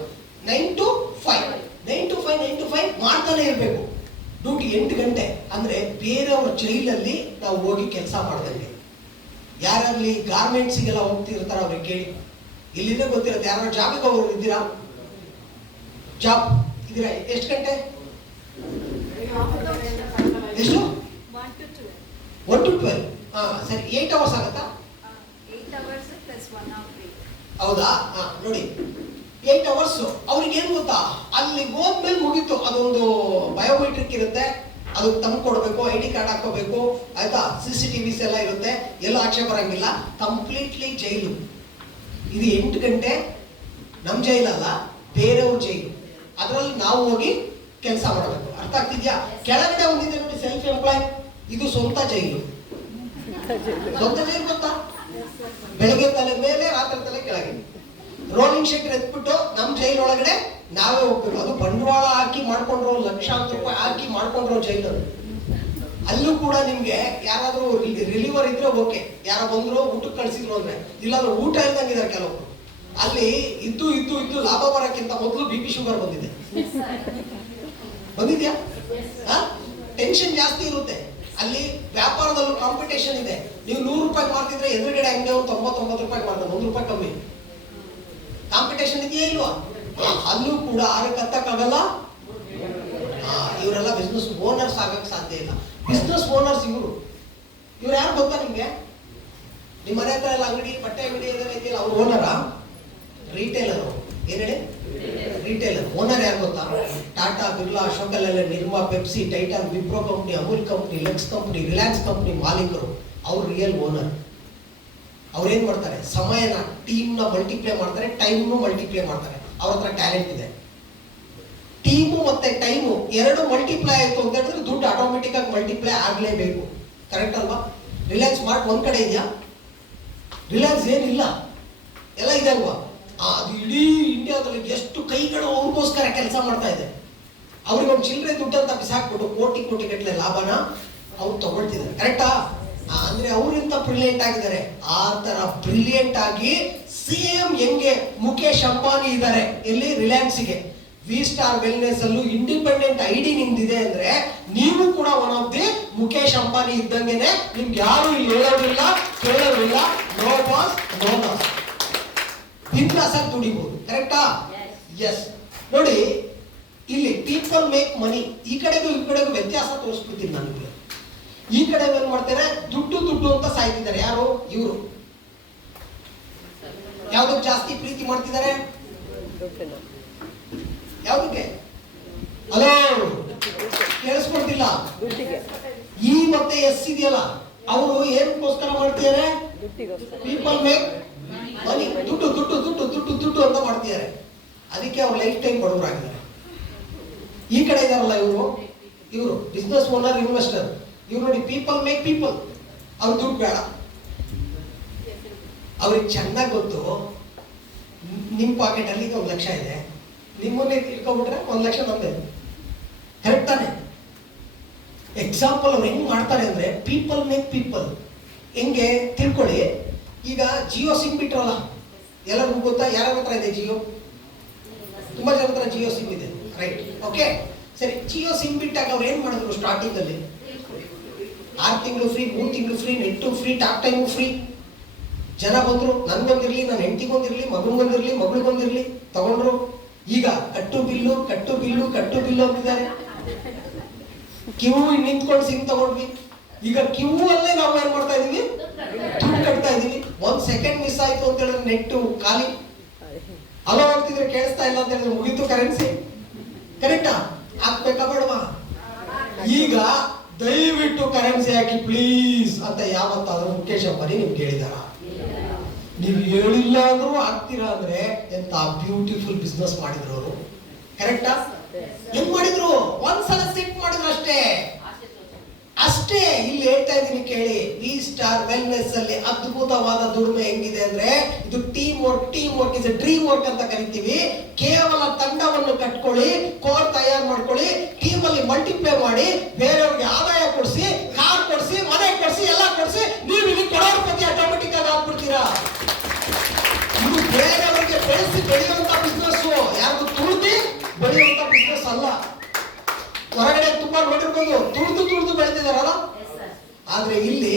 9 to 5 9 to 5 9 to 5 ಮಾಡ್ತಾನೆ ಇರಬೇಕು ಡ್ಯೂಟಿ. 8 ಗಂಟೆ ಅಂದ್ರೆ ಬೇರೆಯವ್ರ ಜೈಲಲ್ಲಿ ನಾವು ಹೋಗಿ ಕೆಲಸ ಮಾಡ್ದಂಗೆ. ಯಾರಲ್ಲಿ ಗಾರ್ಮೆಂಟ್ಸಿಗೆಲ್ಲ ಹೋಗ್ತಿರ್ತಾರ ಅವ್ರಿಗೆ ಕೇಳಿ, ಇಲ್ಲಿಂದ ಗೊತ್ತಿರುತ್ತೆ. ಯಾರು ಜಾಬಿಗೆ ಹೋಗೋರು ಇದ್ದೀರಾ? ಜಾಬ್ ಇದ್ದೀರಾ? ಎಷ್ಟು ಗಂಟೆ? ಎಷ್ಟು? 1 to 12. ಸರಿ, 8 hours ಆಗುತ್ತಾ? 8 hours plus 1 hour break. ಹೌದಾ? ನೋಡಿ, 8 hours. ಅವ್ರಿಗೆ ಏನ್ ಗೊತ್ತಾ, ಅಲ್ಲಿ ಹೋದ್ಮೇಲೆ ಮುಗೀತು. ಅದೊಂದು ಬಯೋಮೆಟ್ರಿಕ್ ಇರುತ್ತೆ, ಅದು ತಂದು ಕೊಡಬೇಕು, ID ಕಾರ್ಡ್ ಹಾಕೋಬೇಕು, ಆಯ್ತಾ? CCTVs ಎಲ್ಲ ಇರುತ್ತೆ, ಎಲ್ಲ ಆಕ್ಷೇಪ ಬರಂಗಿಲ್ಲ. ಕಂಪ್ಲೀಟ್ಲಿ ಜೈಲು. ಇದು 8 ಗಂಟೆ ನಮ್ ಜೈಲಲ್ಲ, ಬೇರೆಯವ್ರ ಜೈಲು. ಅದ್ರಲ್ಲಿ ನಾವು ಹೋಗಿ ಕೆಲಸ ಮಾಡಬೇಕು. ಅರ್ಥ ಆಗ್ತಿದ್ಯಾ? ಕೆಳಗಡೆ ಒಂದಿದೆ ನೋಡಿ, ಸೆಲ್ಫ್ ಎಂಪ್ಲಾಯ್, ಇದು ಸ್ವಂತ ಜೈಲು. ಸ್ವಂತ ಜೈಲು ಗೊತ್ತಾ? ಬೆಳಗ್ಗೆ ತಲೆ ಮೇಲೆ, ರಾತ್ರಿ ತಲೆ ಕೆಳಗೆ. ರೋಲಿಂಗ್ ಶೀಟ್ ಎತ್ಬಿಟ್ಟು ನಮ್ ಜೈಲ್ ಒಳಗಡೆ ನಾವೇ ಹೋಗ್ಬೇಕು. ಅದು ಬಂಡವಾಳ ಹಾಕಿ ಮಾಡ್ಕೊಂಡ್ರು, ಲಕ್ಷಾಂತರ ರೂಪಾಯಿ ಹಾಕಿ ಮಾಡ್ಕೊಂಡ್ರು ಜೈಲು. ಅಲ್ಲೂ ಕೂಡ ನಿಮ್ಗೆ ಯಾರಾದ್ರೂ ರಿಲೀವರ್ ಇದ್ರೆ ಓಕೆ, ಯಾರೋ ಬಂದ್ರು ಊಟಕ್ಕೆ ಕಳ್ಸಿದ್ರು ಅಂದ್ರೆ, ಇಲ್ಲಾಂದ್ರೆ ಊಟ ಇಲ್ದಂಗಿದ್ದಾರೆ ಕೆಲವರು. ಅಲ್ಲಿ ಇದ್ದು ಲಾಭ ಬರೋಕ್ಕಿಂತ ಮೊದಲು ಬಿ ಪಿ ಶುಗರ್ ಬಂದಿದೆ. ಬಂದಿದ್ಯಾ? ಟೆನ್ಷನ್ ಜಾಸ್ತಿ ಇರುತ್ತೆ. ಅಲ್ಲಿ ವ್ಯಾಪಾರದಲ್ಲೂ ಕಾಂಪಿಟೇಷನ್ ಇದೆ. ನೀವು 100 ರೂಪಾಯಿ ಮಾಡ್ತಿದ್ರೆ ಎದುರುಗಡೆ ಅಂಗಡಿ ಅವ್ರು 99 ರೂಪಾಯಿ ಮಾಡ್ತಾರೆ, 1 ರೂಪಾಯಿ ಕಮ್ಮಿ. ಕಾಂಪಿಟೇಷನ್ ಇದೆಯಾ ಇಲ್ವಾ? ಅಲ್ಲೂ ಕೂಡ ಆರಕ್ಕೆ ಹತ್ತಕ್ಕಾಗಲ್ಲ. ಇವರೆಲ್ಲ ಬಿಸ್ನೆಸ್ ಓನರ್ಸ್ ಆಗಕ್ಕೆ ಸಾಧ್ಯ ಇಲ್ಲ. ಬಿಸ್ನೆಸ್ ಓನರ್ಸ್ ಇವ್ರು ಯಾರು ಗೊತ್ತಾ ನಿಮ್ಗೆ? ನಿಮ್ಮ ಮನೆ ಹತ್ರ ಎಲ್ಲ ಅಂಗಡಿ, ಬಟ್ಟೆ ಅಂಗಡಿ ಇದೆಲ್ಲ ಇದೆಯಲ್ಲ, ಅವ್ರು ಓನರಾ? ರಿಟೇಲರ್. ಏನ್ ಹೇಳಿ? ರಿಟೇಲರ್. ಓನರ್ ಯಾರು ಗೊತ್ತಾ? Tata, Birla, Ashok Leyland, Nirma, Pepsi, Titan, Wipro company, Amul company, ಲೆಕ್ಸ್ ಕಂಪ್ನಿ, ರಿಲಯನ್ಸ್ ಕಂಪ್ನಿ ಮಾಲೀಕರು. ಅವ್ರು ರಿಯಲ್ ಓನರ್. ಅವ್ರೇನ್ ಮಾಡ್ತಾರೆ? ಸಮಯನ, ಟೀಮ್ನ ಮಲ್ಟಿಪ್ಲೈ ಮಾಡ್ತಾರೆ, ಟೈಮ್ನು ಮಲ್ಟಿಪ್ಲೈ ಮಾಡ್ತಾರೆ. ಅವ್ರ ಹತ್ರ ಟ್ಯಾಲೆಂಟ್ ಇದೆ. ಟೀಮು ಮತ್ತೆ ಟೈಮು ಎರಡು ಮಲ್ಟಿಪ್ಲೈ ಆಯ್ತು ಅಂತ ಹೇಳಿದ್ರೆ ದುಡ್ಡು ಆಟೋಮೆಟಿಕ್ ಆಗಿ ಮಲ್ಟಿಪ್ಲೈ ಆಗ್ಲೇಬೇಕು. ಕರೆಕ್ಟ್ ಅಲ್ವಾ? ರಿಲಯನ್ಸ್ ಮಾರ್ಟ್ ಒಂದ್ ಕಡೆ ಇದೆಯಾ? ರಿಲಯನ್ಸ್ ಏನಿಲ್ಲ, ಎಲ್ಲ ಇದೆ ಅಲ್ವಾ? ಅದು ಇಡೀ ಇಂಡಿಯಾದಲ್ಲಿ ಎಷ್ಟು ಕೈಗಳು ಅವ್ರಿಗೋಸ್ಕರ ಕೆಲಸ ಮಾಡ್ತಾ ಇದೆ. ಅವ್ರಿಗೆ ಒಂದು ಚಿಲ್ಲರೆ ದುಡ್ಡು ಅಂತ ಬಿಸಾಕ್ಬಿಟ್ಟು ಕೋಟಿ ಗಟ್ಟಲೆ ಲಾಭನ ಅವ್ರು ತಗೊಳ್ತಿದ್ದಾರೆ. ಕರೆಕ್ಟಾ? ಅಂದ್ರೆ ಅವರಿಂತ ಬ್ರಿಲಿಯಂಟ್ ಆಗಿದ್ದಾರೆ. ಆ ತರ ಬ್ರಿಲಿಯಂಟ್ ಆಗಿ ಸೇಮ್ ಹೆಂಗೆ ಮುಖೇಶ್ ಅಂಬಾನಿ ಇದ್ದಾರೆ ಎಲ್ಲಿ? ರಿಲಯನ್ಸ್ಗೆ. ವಿ ಸ್ಟಾರ್ ವೆಲ್ನೆಸ್ ಅಲ್ಲೂ ಇಂಡಿಪೆಂಡೆಂಟ್ ಐಡಿ ನಿಮ್ದಿದೆ ಅಂದ್ರೆ ನೀವು ಕೂಡ one of the Mukesh Ambani ಇದ್ದಂಗೆನೆ. ನಿಮ್ಗೆ ಯಾರು ಇಲ್ಲಿ ಹೇಳೋದಿಲ್ಲ, ಕೇಳೋದಿಲ್ಲ. No boss, no loss. ಬಿಂದಾಸಾಗಿ ದುಡಿಬಹುದು. ಕರೆಕ್ಟಾ? ಎಸ್. ನೋಡಿ, ಇಲ್ಲಿ ಪೀಪಲ್ ಮೇಕ್ ಮನಿ. ಈ ಕಡೆಗೂ ವ್ಯತ್ಯಾಸ ತೋರಿಸ್ಬಿಡ್ತೀನಿ ನಾನು. ಈ ಕಡೆ ಏನ್ ಮಾಡ್ತಾರೆ? ದುಡ್ಡು ಅಂತ ಸಾಯ್ತಿದ್ದಾರೆ. ಯಾರು? ಇವರು. ಯಾವ್ದಕ್ಕೆ ಜಾಸ್ತಿ ಪ್ರೀತಿ ಮಾಡ್ತಿದ್ದಾರೆ? ಯಾವ್ದಕ್ಕೆ? ಹಲೋ, ಕೇಳಿಸ್ಕೊಳ್ತಿಲ್ಲ? ಈ ಮತ್ತೆ ಎಸ್ ಇದೆಯಲ್ಲ, ಅವರು ಏನಕ್ಕೋಸ್ಕರ ಮಾಡ್ತಿದ್ದಾರೆ? People make money. ದುಡ್ಡು ಅಂತ ಮಾಡ್ತಿದ್ದಾರೆ. ಅದಕ್ಕೆ ಅವ್ರ ಲೈಫ್ ಟೈಮ್ ಬಡವರಾಗಿದ್ದಾರೆ. ಈ ಕಡೆ ಇದಾರಲ್ಲ ಇವರು ಬಿಸ್ನೆಸ್ ಓನರ್, ಇನ್ವೆಸ್ಟರ್. ಇವ್ರು ನೋಡಿ, ಪೀಪಲ್ ಮೇಕ್ ಪೀಪಲ್. ಅವ್ರ ದುಡ್ಡು ಬೇಡ. ಅವ್ರಿಗೆ ಚೆನ್ನಾಗಿ ಗೊತ್ತು, ನಿಮ್ ಪಾಕೆಟ್ ಅಲ್ಲಿ 1 ಲಕ್ಷ ಇದೆ, ನಿಮ್ಮನ್ನೇ ತಿಳ್ಕೊಂಡ್ಬಿಟ್ರೆ 1 ಲಕ್ಷ ನಮ್ದೆ. ಕರೆಕ್ಟ್ ತಾನೆ? ಎಕ್ಸಾಂಪಲ್ ಅವ್ರು ಹೆಂಗ್ ಮಾಡ್ತಾರೆ ಅಂದ್ರೆ ಪೀಪಲ್ ಮೇಕ್ ಪೀಪಲ್. ಹೆಂಗೆ ತಿಳ್ಕೊಳ್ಳಿ. ಈಗ ಜಿಯೋ ಸಿಮ್ ಬಿಟ್ರಲ್ಲ, ಎಲ್ಲರಿಗೂ ಗೊತ್ತಾ? ಯಾರ ಹತ್ರ ಇದೆ ಜಿಯೋ? ತುಂಬಾ ಜನ ಹತ್ರ ಜಿಯೋ ಸಿಮ್ ಇದೆ. ರೈಟ್, ಓಕೆ, ಸರಿ. ಜಿಯೋ ಸಿಮ್ ಬಿಟ್ಟಾಗ ಅವ್ರು ಏನ್ ಮಾಡಿದ್ರು? ಸ್ಟಾರ್ಟಿಂಗ್ ಅಲ್ಲಿ 6 ತಿಂಗಳು ಫ್ರೀ, 3 ತಿಂಗಳು ಫ್ರೀ, ನೆಟ್ಟು ಫ್ರೀ, ಟಾಕ್ ಟೈಮು ಫ್ರೀ. ಜನ ಬಂದ್ರು, ನನ್ಗೊಂದಿರ್ಲಿ, ನನ್ನ ಹೆಂಡತಿಗೊಂದಿರ್ಲಿ, ಮಗಳಿಗೊಂದಿರ್ಲಿ ತಗೊಂಡ್ರು. ಈಗ ಕಟ್ಟು ಬಿಲ್ಲು ಅಂತಿದ್ದಾರೆ. ಕ್ಯೂ ನಿಂತ್ಕೊಂಡು ಸಿಮ್ ತಗೊಂಡ್ವಿ. ಈಗ ಕ್ಯೂ ಅಲ್ಲೇ ನಾವು ಏನ್ ಮಾಡ್ತಾ ಇದೀವಿ? ದುಡ್ಡು ಕಟ್ತಾ ಇದೀವಿ. 1 ಸೆಕೆಂಡ್ ಮಿಸ್ ಆಯ್ತು ಅಂತ ಹೇಳಿದ್ರೆ ನೆಟ್ಟು ಖಾಲಿ. ಅಲೋ ಅಂತಿದ್ರೆ ಕೇಳಿಸ್ತಾ ಇಲ್ಲ ಅಂತ ಹೇಳಿದ್ರೆ ಮುಗೀತು ಕರೆನ್ಸಿ. ಕರೆಕ್ಟಾ? ಹಾಕ್ಬೇಕಾ ಬೇಡವಾ? ಈಗ ದಯವಿಟ್ಟು ಕರೆನ್ಸಿ ಹಾಕಿ ಪ್ಲೀಸ್ ಅಂತ ಯಾವತ್ತಾದ್ರೂ ಮುಖೇಶ್ ಅಂಬಾನಿ ನಿಮ್ಗೆ ಹೇಳಿದಾರ? ನೀವು ಹೇಳಿಲ್ಲ ಅಂದ್ರೂ ಆಗ್ತೀರಾ. ಅಂದ್ರೆ ಎಂತ ಬ್ಯೂಟಿಫುಲ್ ಬಿಸ್ನೆಸ್ ಮಾಡಿದ್ರು ಅವರು. ಕರೆಕ್ಟಾ? ಹೆಂಗ್ ಮಾಡಿದ್ರು? ಒಂದ್ಸಲ ಸೆಟ್ ಮಾಡಿದ್ರು ಅಷ್ಟೇ. ಇಲ್ಲಿ ಹೇಳ್ತಾ ಇದೀನಿ ಕೇಳಿ. ವಿ ಸ್ಟಾರ್ ವೆಲ್ನೆಸ್ ಅಲ್ಲಿ ಅದ್ಭುತವಾದ ದುಡಿಮೆ ಹೆಂಗಿದೆ ಅಂದ್ರೆ, ಇದು team work is A dream work ಅಂತ ಕರಿತೀವಿ. ಕೇವಲ ತಂಡವನ್ನು ಕಟ್ಕೊಳ್ಳಿ, ಕೋರ್ ತಯಾರು ಮಾಡ್ಕೊಳ್ಳಿ, ಟೀಮ್ ಅಲ್ಲಿ ಮಲ್ಟಿಪ್ಲೈ ಮಾಡಿ, ಬೇರೆಯವ್ರಿಗೆ ಆದಾಯ ಕೊಡಿಸಿ, ಕಾರ್ ಕೊಡಿಸಿ, ಮನೆ ಕೊಡಿಸಿ, ಎಲ್ಲ ಕೊಡಿಸಿ, ನೀವು ಇಲ್ಲಿ ಕರೋಡ್ಪತಿ ಆಟೋಮೆಟಿಕ್ ಆಗಿ ಆಗ್ಬಿಡ್ತೀರಾ. ಇದು ಬೇರೆಯವರಿಗೆ ಬೆಳೆಯುವಂತ ಬಿಸ್ನೆಸ್, ಯಾರು ತುಳಿದು ಬೆಳೆಯುವಂತ ಬಿಸ್ನೆಸ್ ಅಲ್ಲ. ಹೊರಗಡೆ ತುಂಬಾ ನೋಡಿರ್ಬೋದು, ತುಳಿದು ಬೆಳೆದಿದಾರಲ್ಲ. ಆದ್ರೆ ಇಲ್ಲಿ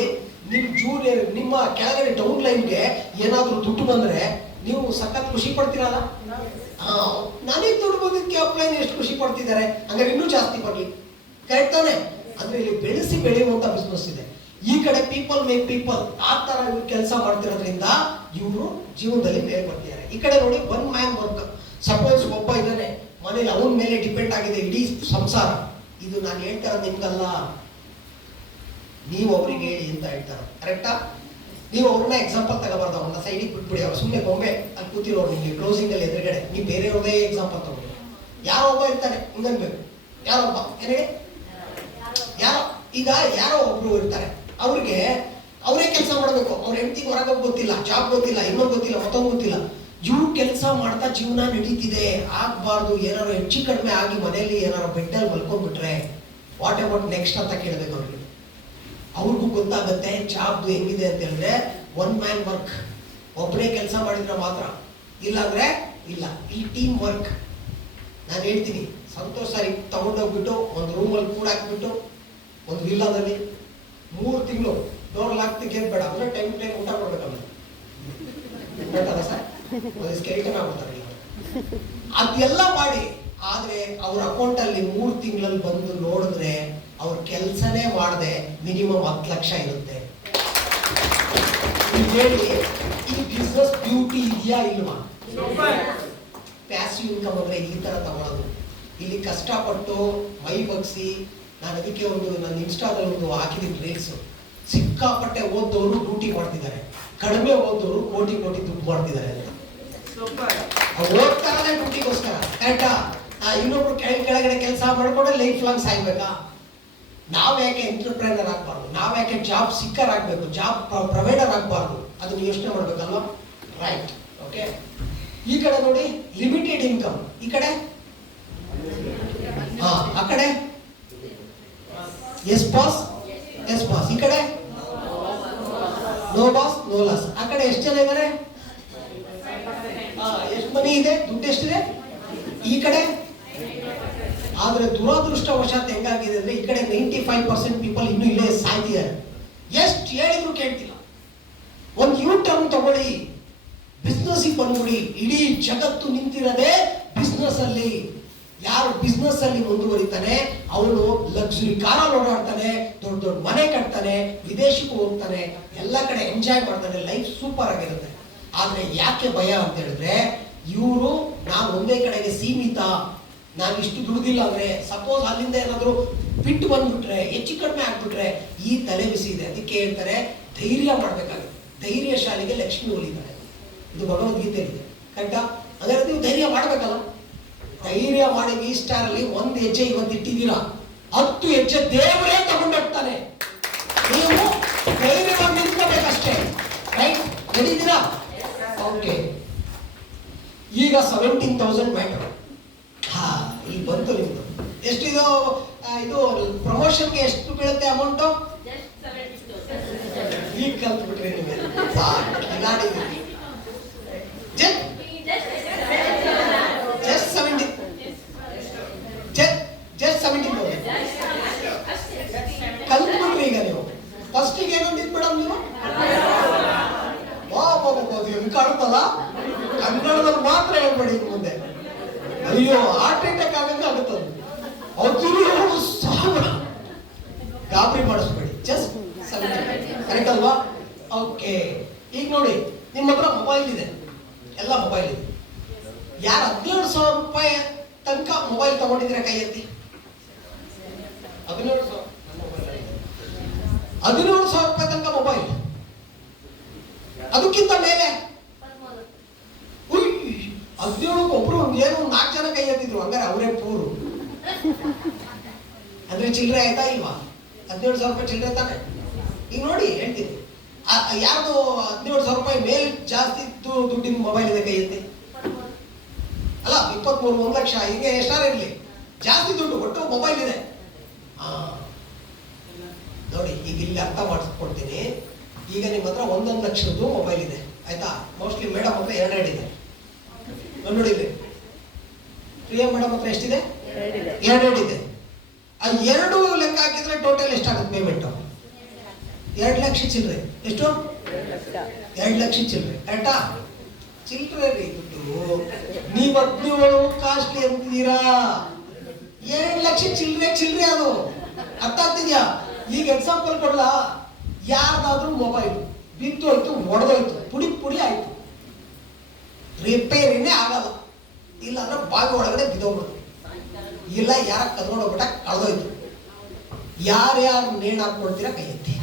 ನಿಮ್ ಜೂನಿಯರ್, ನಿಮ್ಮ ಕೆಳಗಡೆ ಡೌನ್ ಲೈನ್ಗೆ ಏನಾದ್ರೂ ದುಡ್ಡು ಬಂದ್ರೆ ನೀವು ಸಖತ್ ಖುಷಿ ಪಡ್ತೀರಲ್ಲ. ನನಗೆ ದುಡ್ಡು ಬಂದಿದ್ದಕ್ಕೆ ಅಪ್ಲೈನ್ ಎಷ್ಟು ಖುಷಿ ಪಡ್ತಿದ್ದಾರೆ, ಹಂಗಾರೆ ಇನ್ನೂ ಜಾಸ್ತಿ ಬರ್ಲಿ. ಕರೆಕ್ಟ್ ತಾನೆ? ಅಂದ್ರೆ ಇಲ್ಲಿ ಬೆಳೆಯುವಂತ ಬಿಸ್ನೆಸ್ ಇದೆ. ಈ ಕಡೆ ಪೀಪಲ್ ಮೇಕ್ ಪೀಪಲ್. ಆ ತರ ಇವ್ರು ಕೆಲಸ ಮಾಡ್ತಿರೋದ್ರಿಂದ ಇವರು ಜೀವನದಲ್ಲಿ ಮೇಲೆ ಬರ್ತಿದ್ದಾರೆ. ಈ ಕಡೆ ನೋಡಿ, 1 ಮ್ಯಾನ್ ವರ್ಕ್. ಸಪೋಸ್ ಒಬ್ಬ ಇದ್ದಾನೆ ಮನೇಲಿ, ಅವನ ಮೇಲೆ ಡಿಪೆಂಡ್ ಆಗಿದೆ ಇಡೀ ಸಂಸಾರ. ಇದು ನಾನು ಹೇಳ್ತಾ ಇರೋದು ನಿಮ್ಗಲ್ಲ, ನೀವು ಒಬ್ರಿಗೆ ಹೇಳಿ ಅಂತ ಹೇಳ್ತಾರೆ. ಕರೆಕ್ಟಾ? ನೀವು ಅವ್ರನ್ನ ಎಕ್ಸಾಂಪಲ್ ತಗೋಬಾರ್ದು, ಅವ್ರನ್ನ ಸೈಡಿಗೆ ಬಿಟ್ಬಿಡಿ. ಅವ್ರು ಸುಮ್ಮನೆ ಗೊಂಬೆ ಅಲ್ಲಿ ಕೂತಿರೋರು ನಿಮಗೆ ಕ್ಲೋಸಿಂಗ್ ಅಲ್ಲಿ ಎದುರುಗಡೆ. ನೀವು ಬೇರೆಯವ್ರದೇ ಎಕ್ಸಾಂಪಲ್ ತಗೊಳ್ಳಿ. ಯಾರೋ ಒಬ್ಬ ಇರ್ತಾನೆ, ಹಿಂಗನ್ಬೇಕು. ಯಾರೊಬ್ಬ ಏನ್ ಹೇಳಿ? ಯಾರೋ ಒಬ್ರು ಇರ್ತಾರೆ, ಅವ್ರಿಗೆ ಅವರೇ ಕೆಲಸ ಮಾಡಬೇಕು. ಅವ್ರ ಹೆಂಡತಿಗೆ ಹೊರಗೆ ಗೊತ್ತಿಲ್ಲ, ಜಾಬ್ ಗೊತ್ತಿಲ್ಲ, ಇನ್ನೊಂದು ಗೊತ್ತಿಲ್ಲ, ಮತ್ತೊಂದು ಗೊತ್ತಿಲ್ಲ. ಇವ್ರು ಕೆಲಸ ಮಾಡ್ತಾ ಜೀವನ ನಡೀತಿದೆ. ಆಗ್ಬಾರ್ದು. ಏನಾರು ಹೆಚ್ಚು ಕಡಿಮೆ ಆಗಿ ಮನೆಯಲ್ಲಿ ಏನಾರು ಬೆಡ್ಡಲ್ಲಿ ಮಲ್ಕೊಂಡ್ಬಿಟ್ರೆ ವಾಟ್ ಅಬೌಟ್ ನೆಕ್ಸ್ಟ್ ಅಂತ ಕೇಳ್ಬೇಕು ಅವ್ರಿಗೆ. ಅವ್ರಿಗೂ ಗೊತ್ತಾಗುತ್ತೆ ಜಾಬ್ದು ಹೆಂಗಿದೆ ಅಂತ ಹೇಳಿದ್ರೆ 1 ಮ್ಯಾನ್ ವರ್ಕ್. ಒಬ್ಬನೇ ಕೆಲಸ ಮಾಡಿದ್ರೆ ಮಾತ್ರ. ಇಲ್ಲಾಂದ್ರೆ ಇಲ್ಲ. ಈ ಟೀಮ್ ವರ್ಕ್ ನಾನು ಹೇಳ್ತೀನಿ. ಸಂತೋಷ್ ಸರ್ ತಗೊಂಡೋಗ್ಬಿಟ್ಟು ಒಂದು ರೂಮಲ್ಲಿ ಕೂಡ ಹಾಕ್ಬಿಟ್ಟು ಒಂದು ವಿಲ್ಲಾದಲ್ಲಿ 3 ತಿಂಗಳು ಡೋರ್ ಲಾಕ್ ಬೇಡ ಅಂದ್ರೆ ಟೈಮ್ ಊಟ ಕೊಡ್ಬೇಕಲ್ಲ ಗೊತ್ತಲ್ಲ ಸರ್, ಅದು ಸ್ಕೆಲಿಟನ್ ಆಗ್ಬಿಡ್ತಾರೆ ಅದೆಲ್ಲ ಮಾಡಿ. ಆದ್ರೆ ಅವ್ರ ಅಕೌಂಟ್ ಅಲ್ಲಿ 3 ತಿಂಗಳಲ್ಲಿ ಬಂದು ನೋಡಿದ್ರೆ ಅವ್ರ ಕೆಲಸನೇ ಮಾಡದೆ ಮಿನಿಮಮ್ 10 ಲಕ್ಷ ಇರುತ್ತೆ. ಹೇಳಿ ಈ ಬಿಸ್ನೆಸ್ ಬ್ಯೂಟಿ ಇದೆಯಾ ಇಲ್ವಾ? ಪ್ಯಾಸಿವ್ ಇನ್ಕಮ್ ಅಂದ್ರೆ ಈ ತರ ತಗೊಳ್ಳೋದು. ಇಲ್ಲಿ ಕಷ್ಟಪಟ್ಟು ಮೈ ಬಗ್ಸಿ, ನಾನು ಅದಕ್ಕೆ ನನ್ನ ಇನ್ಸ್ಟಾದಲ್ಲಿ ಒಂದು ಹಾಕಿದ್ದೀನಿ ರೀಲ್ಸ್. ಸಿಕ್ಕಾಪಟ್ಟೆ ಓದೋರು ಡ್ಯೂಟಿ ಮಾಡ್ತಿದ್ದಾರೆ, ಕಡಿಮೆ ಓದೋರು ಕೋಟಿ ದುಡ್ಡು ಮಾಡ್ತಿದ್ದಾರೆ ಅಂತ. ಓದ್ತಾರೇ ಡ್ಯೂಟಿಗೋಸ್ಕರ, ಕರೆಕ್ಟಾ? ಇನ್ನೊಬ್ರು ಕೆಳಗಡೆ ಕೆಲಸ ಮಾಡ್ಕೊಂಡ್ರೆ ಲೈಫ್ ಲಾಂಗ್ ಸಾಯ್ಬೇಕಾ? ನಾವ್ ಯಾಕೆ ಎಂಟರ್ಪ್ರೈನರ್ ಆಗ್ಬಾರ್ದು? ನಾವ್ ಯಾಕೆ ಜಾಬ್ ಸಿಕ್ಕರ್ ಆಗ್ಬೇಕು, ಜಾಬ್ ಪ್ರೊವೈಡರ್ ಆಗ್ಬಾರ್ದು? ಅದನ್ನ ಯೋಚನೆ ಮಾಡ್ಬೇಕಲ್ವಾ? Right, okay. ಈ ಕಡೆ ನೋಡಿ ಲಿಮಿಟೆಡ್ ಇನ್ಕಮ್, ಈ ಕಡೆ ಆ ಕಡೆ ಎಸ್ ಬಾಸ್ ಈ ಕಡೆ ನೋ ಬಾಸ್ ನೋ ಲಾಸ್. ಆ ಕಡೆ ಎಷ್ಟು ಜನ ಇದ್ದಾರೆ? ಎಷ್ಟು ಮನಿ ಇದೆ, ದುಡ್ಡು ಎಷ್ಟಿದೆ ಈ ಕಡೆ? ಆದ್ರೆ ದುರದೃಷ್ಟವಶಾತ್ ಹೆಂಗಾಗಿದೆ ಅಂದ್ರೆ ಈ ಕಡೆ 95% ಪೀಪಲ್ ಇನ್ನೂ ಇಲ್ಲೇ ಸಾಯ್ತಿದ್ದಾರೆ. ಎಷ್ಟು ಹೇಳಿದ್ರು ಕೇಳ್ತಿಲ್ಲ. ಒಂದು ಯೂ ಟರ್ನ್ ತಗೊಳ್ಳಿ, ಬಿಸ್ನೆಸ್ ಬಂದ್ಬಿಡಿ. ಇಡೀ ಜಗತ್ತು ನಿಂತಿರೋದೇ ಬಿಸ್ನೆಸ್ ಅಲ್ಲಿ. ಯಾರು ಬಿಸ್ನೆಸ್ ಅಲ್ಲಿ ಮುಂದುವರಿತಾನೆ ಅವನು ಲಕ್ಸುರಿ ಕಾರಲ್ಲಿ ಓಡಾಡ್ತಾನೆ, ದೊಡ್ಡ ಮನೆ ಕಟ್ತಾನೆ, ವಿದೇಶಕ್ಕೂ ಹೋಗ್ತಾನೆ, ಎಲ್ಲ ಕಡೆ ಎಂಜಾಯ್ ಮಾಡ್ತಾನೆ, ಲೈಫ್ ಸೂಪರ್ ಆಗಿರುತ್ತೆ. ಆದ್ರೆ ಯಾಕೆ ಭಯ ಅಂತ ಹೇಳಿದ್ರೆ ಇವರು ನಾನು ಒಂದೇ ಕಡೆಗೆ ಸೀಮಿತ, ನಾನು ಇಷ್ಟು ದುಡ್ದಿಲ್ಲ ಅಂದ್ರೆ, ಸಪೋಸ್ ಅಲ್ಲಿಂದ ಏನಾದ್ರು ಬಿಟ್ಟು ಬಂದ್ಬಿಟ್ರೆ, ಹೆಚ್ಚು ಕಡಿಮೆ ಆಗ್ಬಿಟ್ರೆ ಈ ತಲೆ ಬಿಸಿ ಇದೆ. ಅದಕ್ಕೆ ಹೇಳ್ತಾರೆ ಧೈರ್ಯ ಮಾಡ್ಬೇಕಾಗುತ್ತೆ. ಧೈರ್ಯಶಾಲಿಗೆ ಲಕ್ಷ್ಮಿ ಒಲಿತಾರೆ, ಇದು ಭಗವದ್ಗೀತೆ ಇದೆ, ಕರೆಕ್ಟಾ? ಹಾಗಾದ್ರೆ ನೀವು ಧೈರ್ಯ ಮಾಡ್ಬೇಕಲ್ಲ. ಧೈರ್ಯ ಮಾಡಿ ಈ ಸ್ಟಾರ್ ಅಲ್ಲಿ 1 ಹೆಜ್ಜೆ ಇವತ್ತು ಇಟ್ಟಿದ್ದೀರಾ, 10 ಹೆಜ್ಜೆ ದೇವರೇ ತಗೊಂಡೋಗ್ತಾನೆ. ನೀವು ಧೈರ್ಯವಾಗಿ ನಿಂತ್ಕೋಬೇಕಷ್ಟೇ. ರೈಟ್, ನಡೀತೀರಾ? ಓಕೆ. ಈಗ 17,000 ಮ್ಯಾಟರ್. ಇಲ್ಲಿ ಬಂತು ನಿಮ್ದು. ಎಷ್ಟಿದು? ಇದು ಪ್ರಮೋಷನ್ಗೆ ಎಷ್ಟು ಬೀಳುತ್ತೆ ಅಮೌಂಟು? ಈಗ ಕಲ್ತ್ಬಿಟ್ರಿ ನೀವು. ಜಸ್ಟ್ 17,000 ಕಲ್ತ್ಬಿಟ್ರಿ ಈಗ ನೀವು. ಫಸ್ಟಿಗೆ ಏನಂದಿದ್ ಮೇಡಮ್ ನೀವು? ಹೆಂಗ್ ಕಾಣುತ್ತಲ್ಲ, ಕನ್ನಡದಲ್ಲಿ ಮಾತ್ರ ಹೇಳ್ಬೇಡಿ ಮುಂದೆ. ಅಯ್ಯೋ ಹಾರ್ಟ್ ಅಟ್ಯಾಕ್ ಆಗಂಗೆ ಆಗುತ್ತದು. ಸಾವಿರ ಗಾಬರಿ ಮಾಡಿಸ್ಬೇಡಿ. ಜಸ್ಟ್ 17, ಕರೆಕ್ಟ್ ಅಲ್ವಾ? ಓಕೆ. ಈಗ ನೋಡಿ ನಿಮ್ಮ ಹತ್ರ ಮೊಬೈಲ್ ಇದೆ, ಎಲ್ಲ ಮೊಬೈಲ್ ಇದೆ. ಯಾರು 17,000 ರೂಪಾಯಿ ತನಕ ಮೊಬೈಲ್ ತಗೊಂಡಿದ್ರೆ ಕೈ ಎತ್ತಿ. 17,000 ರೂಪಾಯಿ ತನಕ ಮೊಬೈಲ್, ಅದಕ್ಕಿಂತ ಮೇಲೆ 17 ಒಬ್ರು ಏನೋ 4 ಜನ ಕೈ ಎತ್ತಿದ್ರು. ಹಂಗಾರೆ ಅವರೇ ಪೂರು ಅಂದ್ರೆ ಚಿಲ್ಲರೆ ಆಯ್ತಾ ಇಲ್ವಾ? 17,000 ರೂಪಾಯಿ ಚಿಲ್ಲರೆ ತಾನೆ. ಈಗ ನೋಡಿ ಹೇಳ್ತೀನಿ, ಯಾರ್ದು 17,000 ರೂಪಾಯಿ ಮೇಲ್ ಜಾಸ್ತಿ ದುಡ್ಡಿನ ಮೊಬೈಲ್ ಇದೆ ಕೈ ಎತ್ತಿ. ಅಲ್ಲ 23, 1 ಲಕ್ಷ, ಈಗ ಎಷ್ಟಾರ ಇರ್ಲಿ, ಜಾಸ್ತಿ ದುಡ್ಡು ಒಟ್ಟು ಮೊಬೈಲ್ ಇದೆ. ನೋಡಿ ಈಗ ಇಲ್ಲಿ ಅರ್ಥ ಮಾಡಿಸ್ಕೊಡ್ತೀನಿ. ಈಗ ನಿಮ್ಮ ಹತ್ರ 1 ಲಕ್ಷದ್ದು ಮೊಬೈಲ್ ಇದೆ, ಆಯ್ತಾ? ಮೋಸ್ಟ್ಲಿ ಮೇಡಮ್ ಹತ್ರ 2 ಇದೆ. ನೋಡಿ ಪ್ರಿಯಾ ಮೇಡಮ್ ಹತ್ರ ಎಷ್ಟಿದೆ? 2 ಇದೆ. ಆ 2 ಲೆಕ್ಕ ಹಾಕಿದ್ರೆ ಟೋಟಲ್ ಎಷ್ಟಾಗುತ್ತೆ ಪೇಮೆಂಟ್? 2 ಲಕ್ಷ ಚಿಲ್ಲರೆ. ಎಷ್ಟು? 2 ಲಕ್ಷ ಚಿಲ್ಲರೆ, ಕರೆಕ್ಟಾ? ಚಿಲ್ಲರೆ ರೀ ದುಡ್ಡು. ನೀವು 17 ಕಾಸ್ಟ್ಲಿ ಅಂತಿದ್ದೀರಾ. 2 ಲಕ್ಷ ಚಿಲ್ಲರೆ ಅದು. ಅರ್ಥ ಆಗ್ತಿದ್ಯಾ? ಈಗ ಎಕ್ಸಾಂಪಲ್ ಕೊಡ್ಲಾ? ಯಾರ್ದಾದ್ರೂ ಮೊಬೈಲ್ ಬಿದ್ದು ಹೋಯ್ತು, ಒಡೆದೋಯ್ತು, ಪುಡಿ ಆಯ್ತು, ರಿಪೇರಿನೇ ಆಗಲ್ಲ, ಇಲ್ಲ ಅಂದ್ರೆ ಬಾವಿ ಒಳಗಡೆ ಬಿದ್ದೋಗ್ಬಿಡ್ತು, ಇಲ್ಲ ಯಾರ ಕದ್ಕೊಂಡು ಹೋಗ್ಬಿಟ್ಟ ಕಳೆದೋಯ್ತು. ಯಾರ್ಯಾರು ನೇಣು ಹಾಕೊಳ್ತೀರಾ ಕೈ ಎತ್ತಿ.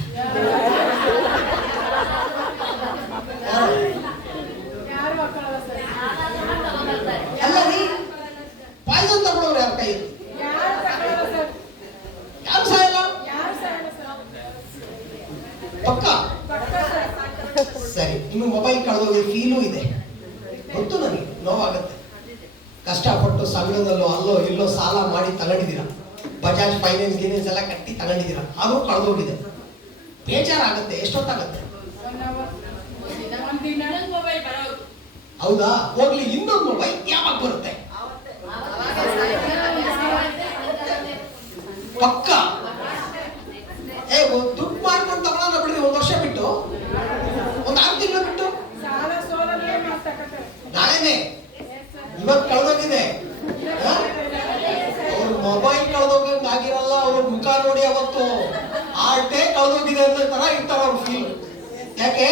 ಅಲ್ಲ ರೀ, ಪಾಯ್ಸನ್ ತಗೊಳ್ಳೋರು ಯಾರು ಕೈ ಎತ್ತಿ? ಯಾರು ಸಾಯಲ್ಲ ಪಕ್ಕ. ಸರಿ, ನಿಮ್ಮ ಮೊಬೈಲ್ ಕಳೆದೋಗಿ ಫೀಲು ಇದೆ, ಗೊತ್ತು ನನಗೆ, ನೋವಾಗುತ್ತೆ. ಕಷ್ಟಪಟ್ಟು ಸಂಘದಲ್ಲೋ ಅಲ್ಲೋ ಇಲ್ಲೋ ಸಾಲ ಮಾಡಿ ತಗೊಂಡಿದ್ದೀರಾ, ಬಜಾಜ್ ಫೈನಾನ್ಸ್ ಗಿನೆನ್ಸ್ ಎಲ್ಲ ಕಟ್ಟಿ ತಗೊಂಡಿದ್ದೀರಾ, ಅದು ಕಳೆದೋಗಿದೆ, ಬೇಜಾರಾಗುತ್ತೆ. ಎಷ್ಟೊತ್ತಾಗುತ್ತೆ? ಹೌದಾ? ಹೋಗ್ಲಿ, ಇನ್ನೊಂದು ಮೊಬೈಲ್ ಯಾವಾಗ ಬರುತ್ತೆ? ಪಕ್ಕ ದುಡ್ಡು ಮಾಡ್ಕೊಂಡು ತಗೊಳ್ಳೋಣ ಬಿಡ್ರಿ, 1 ವರ್ಷ ಬಿಟ್ಟು, 6 ತಿಂಗಳು ಬಿಟ್ಟು. ನಾಳೆನೆ ಇವತ್ತು ಕಳೆದೋಗಿದೆ. ಅವ್ರ ಮೊಬೈಲ್ ಕಳೆದೋಗಂಗ್ ಆಗಿರಲ್ಲ, ಅವ್ರ ಮುಖ ನೋಡಿ ಅವತ್ತು ಆರ್ಟೇ ಕಳೆದೋಗಿದೆ ಅನ್ನೋ ತರ ಇರ್ತಾರ ಅವ್ರ ಫೀಲ್. ಯಾಕೆ?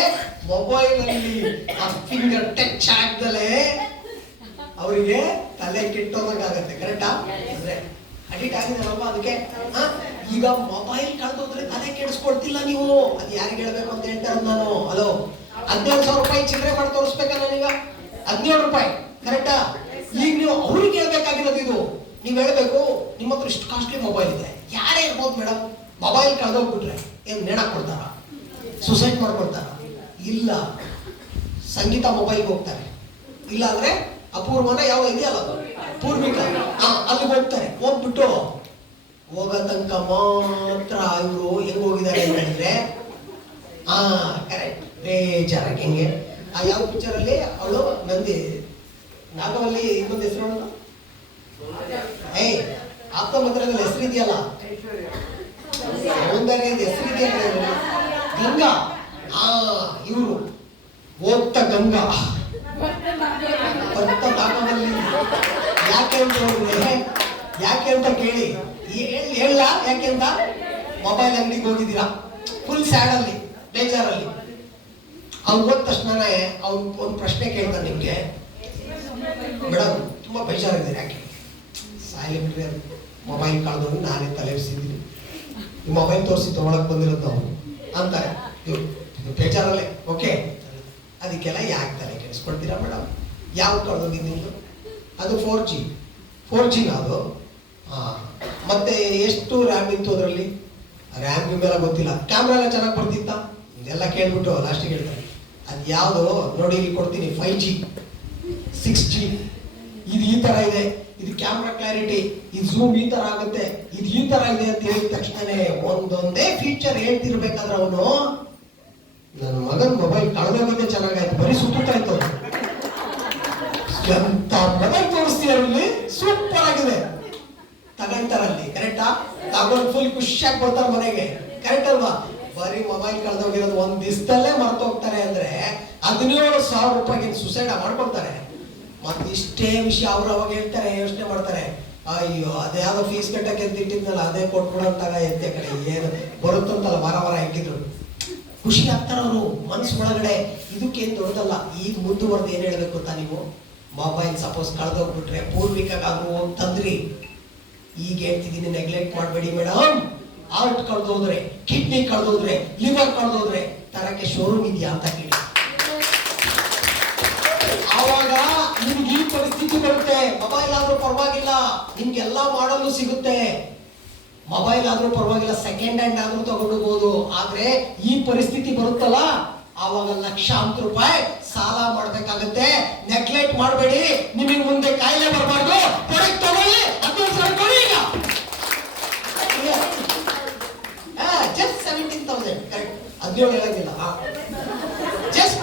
ಮೊಬೈಲ್ ಅಲ್ಲಿ ಆ ಫಿಂಗರ್ ಟಚ್ ಆಗ್ದಲೇ ಅವರಿಗೆ ತಲೆ ಕೆಟ್ಟೋದಂಗಾಗತ್ತೆ. ಕರೆಕ್ಟಾ? ಅಂದ್ರೆ ಅಡಿಟ್ ಆಗಿದಾರಲ್ವಾ ಅದಕ್ಕೆ. ಈಗ ಮೊಬೈಲ್ ಕಳೆದೋದ್ರೆ ತಲೆ ಕೆಡಿಸ್ಕೊಳ್ತಿಲ್ಲ ನೀವು. ಅದು ಯಾರಿಗೆ ಹೇಳ್ಬೇಕು ಅಂತ ಹೇಳ್ತಾರೆ ನಾನು. ಹಲೋ, 17,000 ರೂಪಾಯಿ ಚಿಲ್ಲರೆ ಮಾಡಿ ತೋರಿಸ್ಬೇಕಾ ನಾನೀಗ? 17 ರೂಪಾಯಿ. ಕರೆಕ್ಟಾ? ಈಗ ನೀವು ಅವ್ರಿಗೆ ಹೇಳ್ಬೇಕಾಗಿರೋದು ಇದು. ನೀವು ಹೇಳ್ಬೇಕು, ನಿಮ್ಮ ಹತ್ರ ಇಷ್ಟು ಕಾಸ್ಟ್ಲಿ ಮೊಬೈಲ್ ಇದೆ. ಯಾರೇ ಇರ್ಬೋದು ಮೇಡಮ್, ಮೊಬೈಲ್ ಕಳೆದೋಗ್ಬಿಟ್ರೆ ಏನ್ ನೇಣ ಕೊಡ್ತಾರ? ಸುಸೈಡ್ ಮಾಡ್ಕೊಳ್ತಾರ? ಇಲ್ಲ, ಸಂಗೀತ ಮೊಬೈಲ್ಗೆ ಹೋಗ್ತಾರೆ. ಇಲ್ಲ ಅಂದ್ರೆ ಅಪೂರ್ವನ ಯಾವ ಇದೆಯಲ್ಲ ಪೂರ್ವಿಕ, ಅಲ್ಲಿಗೆ ಹೋಗ್ತಾರೆ. ಹೋಗ್ಬಿಟ್ಟು ಹೋಗೋ ತನಕ ಮಾತ್ರ ಇವರು ಹೆಂಗ್ ಹೋಗಿದ್ದಾರೆ ಅಂತ ಹೇಳಿದ್ರೆ, ಕರೆಕ್ಟ್, ಬೇಜಾರಾಗಿ ಹೆಂಗೆ. ಯಾವ ಪಿಕ್ಚರ್ ಅಲ್ಲಿ ಅವಳು ನಂದಿ ನಾಗವಲ್ಲಿ ಇನ್ನೊಂದು ಹೆಸರು ಹೇಳೋದು, ಆಪ್ತ ಮಂತ್ರದಲ್ಲಿ ಹೆಸರು ಇದೆಯಲ್ಲ, ಸೌಂದರ್ಯದ ಹೆಸರು ಇದೆಯಲ್ಲ, ಗಂಗಾ. ಇವರು ಓದ್ತ ಗಂಗಾ ನಾಗವಲ್ಲಿ. ಯಾಕೆ ಅಂತ ಹೇಳಿದ್ರೆ, ಯಾಕೆ ಅಂತ ಕೇಳಿ ಹೇಳ. ಯಾಕೆ ಅಂತ, ಮೊಬೈಲ್ ಅಂಗಡಿಗೆ ಹೋಗಿದ್ದೀರಾ, ಫುಲ್ ಸ್ಯಾಡ್ ಅಲ್ಲಿ, ಬೇಜಾರಲ್ಲಿ. ಅವ್ನು ಹೋದ ತಕ್ಷಣನೇ ಅವ್ನು ಒಂದು ಪ್ರಶ್ನೆ ಕೇಳ್ತಾನೆ ನಿಮ್ಗೆ, ಮೇಡಮ್ ತುಂಬಾ ಬೇಜಾರಿದ್ದೀರಿ, ಯಾಕೆ? ಸಾಯಿ ಬಿಡ್ರಿ, ಮೊಬೈಲ್ ಕಳೆದು ನಾನೇ ತಲೆ ಬಿಸಿದ್ದೀನಿ, ಈ ಮೊಬೈಲ್ ತೋರಿಸಿ ತಗೊಳಕ್ ಬಂದಿರೋದು ನಾವು ಅಂತಾರೆ. ಬೇಜಾರಲ್ಲೇ. ಓಕೆ, ಅದಕ್ಕೆಲ್ಲ ಯಾಕೆ ತಲೆ ಕೆಡಿಸ್ಕೊಳ್ತೀರಾ ಮೇಡಮ್? ಯಾವ್ದು ಕಳೆದೋಗಿದ್ದು ನಿಮ್ದು? ಅದು 4G ಅದು. ಮತ್ತೆ ಎಷ್ಟು ರ್ಯಾಮ್ ಇತ್ತು ಅದರಲ್ಲಿ? ರ್ಯಾಮ್ ಮೇಲೆ ಗೊತ್ತಿಲ್ಲ. ಕ್ಯಾಮ್ರಾ ಎಲ್ಲ ಚೆನ್ನಾಗಿ ಬರ್ತಿತ್ತ? ಇದೆಲ್ಲ ಕೇಳ್ಬಿಟ್ಟು ಲಾಸ್ಟಿಗೆ ಹೇಳ್ತಾರೆ, ಅದು ಯಾವುದು ನೋಡಿ ಇಲ್ಲಿ ಕೊಡ್ತೀನಿ, 5G 6G, ಇದು ಈ ತರ ಇದೆ, ಇದು ಕ್ಯಾಮ್ರಾ ಕ್ಲಾರಿಟಿ, ಇದು ಝೂಮ್ ಈ ತರ ಆಗುತ್ತೆ, ಇದು ಈ ತರ ಇದೆ ಅಂತ ಹೇಳಿದ ತಕ್ಷಣನೇ ಒಂದೊಂದೇ ಫೀಚರ್ ಹೇಳ್ತಿರ್ಬೇಕಾದ್ರೆ ಅವನು, ನನ್ನ ಮಗನ್ ಮೊಬೈಲ್ ಕಳೆದೋಗಿದ್ದೆ ಚೆನ್ನಾಗಾಯ್ತು, ಬರೀ ಸುತ್ತಾ ಇತ್ತು. ಎಂತ ಮೊಬೈಲ್ ತೋರಿಸ್ತೀರಲ್ಲಿ, ಸೂಪರ್ ಆಗಿದೆ, ತಗೊಂತಾರಲ್ಲಿ. ಕರೆಕ್ಟಾ? ತಗೊಂಡು ಫುಲ್ ಖುಷಿಯಾಗಿ ಬರ್ತಾರೆ ಮನೆಗೆ. ಕರೆಕ್ಟ್ ಅಲ್ವಾ? ಬರೀ ಮೊಬೈಲ್ ಕಳೆದೋಗಿರೋದು 1 ದಿವಸದಲ್ಲೇ ಮರ್ತೋಗ್ತಾರೆ ಅಂದ್ರೆ 17,000 ರೂಪಾಯಿಗೆ ಸುಸೈಡ್ ಮಾಡ್ಕೊಳ್ತಾರೆ. ಮತ್ತೆ ಇಷ್ಟೇ ವಿಷಯ ಅವ್ರು ಅವಾಗ ಹೇಳ್ತಾರೆ, ಯೋಚನೆ ಮಾಡ್ತಾರೆ, ಅಯ್ಯೋ ಅದ್ಯಾವುದೋ ಫೀಸ್ ಕಟ್ಟಕ್ಕೆ ಅಂತ ಇಟ್ಟಿದ್ನಲ್ಲ, ಅದೇ ಕೊಟ್ಬಿಡಂತಾಗ ಎದ್ದೆ ಕಡೆ ಏನು ಬರುತ್ತಂತಲ್ಲ ವಾರ ಹೆಂಗಿದ್ರು ಖುಷಿ ಆಗ್ತಾರ ಅವರು ಮನ್ಸು ಒಳಗಡೆ. ಇದಕ್ಕೇನು ದೊಡ್ಡದಲ್ಲ. ಈಗ ಮುಂದುವರೆದು ಏನ್ ಹೇಳ್ಬೇಕು ಗೊತ್ತಾ ನೀವು? ಮೊಬೈಲ್ ಸಪೋಸ್ ಕಳೆದೋಗ್ಬಿಟ್ರೆ ಪೂರ್ವಿಕಾಗೂ ಹೋಗ್ತಂದ್ರಿ, ಈಗ ಹೇಳ್ತಿದ್ದೀನಿ, ನೆಗ್ಲೆಕ್ಟ್ ಮಾಡಬೇಡಿ ಮೇಡಮ್. ಹಾರ್ಟ್ ಕಳೆದೋದ್ರೆ, ಕಿಡ್ನಿ ಕಳೆದೋದ್ರೆ, ಲಿವರ್ ಕಳೆದೋದ್ರೆ ತರಕ್ಕೆ ಶೋರೂಮ್ ಇದೆಯಾ ಅಂತ ಕೇಳಿ. ಆವಾಗ ನಿಮ್ಗೆ ಈ ಪರಿಸ್ಥಿತಿ ಬರುತ್ತೆ. ಮೊಬೈಲ್ ಆದ್ರೂ ಪರವಾಗಿಲ್ಲ, ನಿಮ್ಗೆಲ್ಲಾ ಮಾಡಲು ಸಿಗುತ್ತೆ. ಮೊಬೈಲ್ ಆದ್ರೂ ಪರವಾಗಿಲ್ಲ, ಸೆಕೆಂಡ್ ಹ್ಯಾಂಡ್ ಆದ್ರೂ ತಗೊಂಡೋಗ್ಬೋದು. ಆದ್ರೆ ಈ ಪರಿಸ್ಥಿತಿ ಬರುತ್ತಲ್ಲ, ಆವಾಗ ಲಕ್ಷಾಂತರ ರೂಪಾಯಿ ಸಾಲ ಮಾಡ್ಬೇಕಾಗತ್ತೆ. ನೆಗ್ಲೆಕ್ಟ್ ಮಾಡಬೇಡಿ, ನಿಮಗೆ ಮುಂದೆ ಕಾಯಿಲೆ ಬರಬಾರ್ದು. ಪ್ರಾಡಕ್ಟ್ ತಗೊಳ್ಳಿ, 15,000 ಕೊಡಿ. ಈಗ ಜಸ್ಟ್ 17,000. ಕರೆಕ್ಟ್, 17 ಹೇಳಂಗಿಲ್ಲ, ಜಸ್ಟ್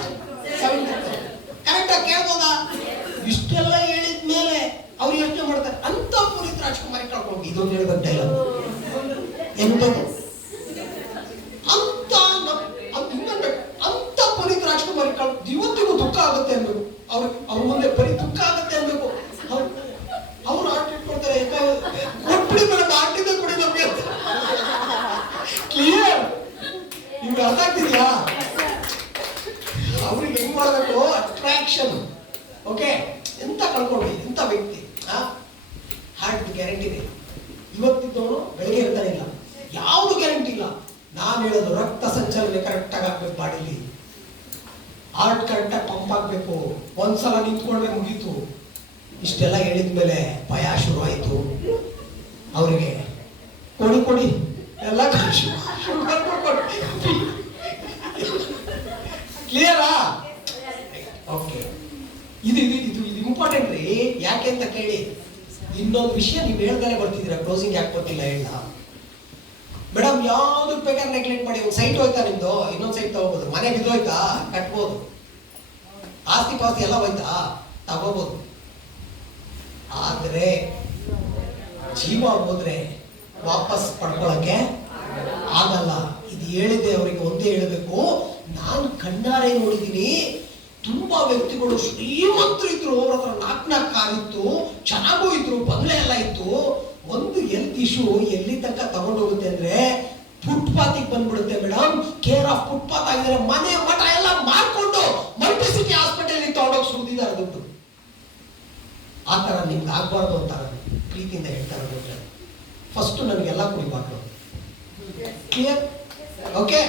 17,000. ಕರೆಕ್ಟ್ ಆಗಿ ಕೇಳ್ಬೋದಾ? ಇಷ್ಟೆಲ್ಲ ಹೇಳಿದ್ಮೇಲೆ ಅವ್ರು ಯೋಚನೆ ಮಾಡ್ತಾರೆ, ಅಂತ ಪುನೀತ್ ರಾಜ್ಕುಮಾರ್ ಕಳ್ಕೊಂಡು ಇದೊಂದು ಹೇಳಿದ ಡೈಲಾಗ್ ಎಂತದ್ದು ಅಂತ ಪುನೀತ್ ರಾಜ್ಕುಮಾರ್ ಇವತ್ತಿಗೂ ದುಃಖ ಆಗುತ್ತೆ ಅನ್ಬೇಕು. ಅವ್ರ ಮುಂದೆ ಬರೀ ದುಃಖ ಆಗುತ್ತೆ ಅನ್ಬೇಕು. ಅವ್ರು ಆರ್ಟ್ ಇಟ್ಕೊಳ್ತಾರೆ, ಕೊಟ್ಬಿಡಿ ಮೇಡಮ್, ಆರ್ಟಿಂದ ಕೊಡಿ ನಮ್ಗೆ. ಕ್ಲಿಯರ್? ನಿಮ್ಗೆ ಅರ್ಥ ಆಗ್ತಿದ್ಯಾ? ಅವ್ರಿಗೆ ಹೆಂಗ್ ಮಾಡಬೇಕು? ಅಟ್ರಾಕ್ಷನ್. ಓಕೆ, ಎಂತ ಕಳ್ಕೊಂಡ್ರಿ ಎಂತ ವ್ಯಕ್ತಿ. ಹಾರ್ಟ್ ಗ್ಯಾರಂಟಿ ಇದೆ. ಇವತ್ತಿದ್ದವನು ಬೆಳಗ್ಗೆ ಇರ್ತಾನೆ ಇಲ್ಲ, ಯಾವುದು ಗ್ಯಾರಂಟಿ ಇಲ್ಲ. ನಾನು ಹೇಳೋದು ರಕ್ತ ಸಂಚಲನೆ ಕರೆಕ್ಟ್ ಆಗಿ ಆಗ್ಬೇಕು, ಬಾಡಿಲಿ ಹಾರ್ಟ್ ಕರೆಕ್ಟ್ ಆಗಿ ಪಂಪ್ ಆಗ್ಬೇಕು. ಒಂದ್ಸಲ ನಿಂತ್ಕೊಂಡ್ರೆ ಮುಗೀತು. ಇಷ್ಟೆಲ್ಲ ಹೇಳಿದ್ಮೇಲೆ ಭಯ ಶುರು ಆಯ್ತು ಅವರಿಗೆ. ಕೊಡಿ ಎಲ್ಲ ಕ್ಲಿಯರಾ? ಓಕೆ, ಇದು ಇಂಪಾರ್ಟೆಂಟ್ ರೀ. ಯಾಕೆ ಅಂತ ಕೇಳಿ, ಇನ್ನೊಂದು ವಿಷಯ ನೀವು ಹೇಳ್ದಾನೆ ಬರ್ತಿದ್ದೀರಾ, ಕ್ಲೋಸಿಂಗ್ ಯಾಕೆ ಬರ್ತಿಲ್ಲ ಹೇಳ ಮೇಡಮ್? ಯಾವ್ದಕ್ಕೆ ಬೇಕಾದ್ರೆ ನೆಗ್ಲೆಕ್ಟ್ ಮಾಡಿ. ಒಂದು ಸೈಟ್ ಹೋಯ್ತಾ ನಿಮ್ದು, ಇನ್ನೊಂದು ಸೈಟ್ ತಗೋಬಹುದು. ಮನೆ ಬಿದ್ದೋಯ್ತಾ, ಕಟ್ಬೋದು. ಆಸ್ತಿ ಪಾಸ್ತಿ ಎಲ್ಲ ಹೋಯ್ತಾ, ತಗೋಬಹುದು. ಆದ್ರೆ ಜೀವ ಹೋದ್ರೆ ವಾಪಸ್ ಪಡ್ಕೊಳಕ್ಕೆ ಆಗಲ್ಲ. ಇದು ಹೇಳಿದೆ ಅವರಿಗೆ ಒಂದೇ ಹೇಳಬೇಕು, ನಾನು ಕಣ್ಣಾರೆ ನೋಡಿದ್ದೀನಿ. ತುಂಬಾ ವ್ಯಕ್ತಿಗಳು ಶ್ರೀಮಂತರು ಇದ್ರು, ಅವ್ರ ಹತ್ರ 4 ಕಾರ್ ಇತ್ತು, ಚೆನ್ನಾಗೂ ಇದ್ರು, ಬಂಗ್ಲೆ ಎಲ್ಲ ಇತ್ತು. ಒಂದು ಹೆಲ್ತ್ ಇಶ್ಯೂ ಎಲ್ಲಿ ತನಕ ತಗೊಂಡೋಗುತ್ತೆ ಅಂದ್ರೆ ಫುಟ್ಪಾತಿಗೆ ಬಂದ್ಬಿಡುತ್ತೆ ಮೇಡಮ್. ಕೇರ್ ಆಫ್ ಫುಟ್ಪಾತ್ ಆಗಿದ್ರೆ ಮನೆ ಮಠ ಎಲ್ಲ ಮಾಡ್ಕೊಂಡು ಮಲ್ಟಿಸಿಟಿ ಹಾಸ್ಪಿಟಲ್ ತಗೊಂಡೋಗಿ ಸುರಿದಿದ್ದಾರೆ ದುಡ್ಡು. ಆ ತರ ನಿಮ್ಗೆ ಆಗ್ಬಾರ್ದು ಅಂತ ಪ್ರೀತಿಯಿಂದ ಹೇಳ್ತಾರೆ. ಫಸ್ಟ್ ನನಗೆಲ್ಲ ಕುಡಿಬಾರ್ದು. ಕ್ಲಿಯರ್? ಓಕೆ.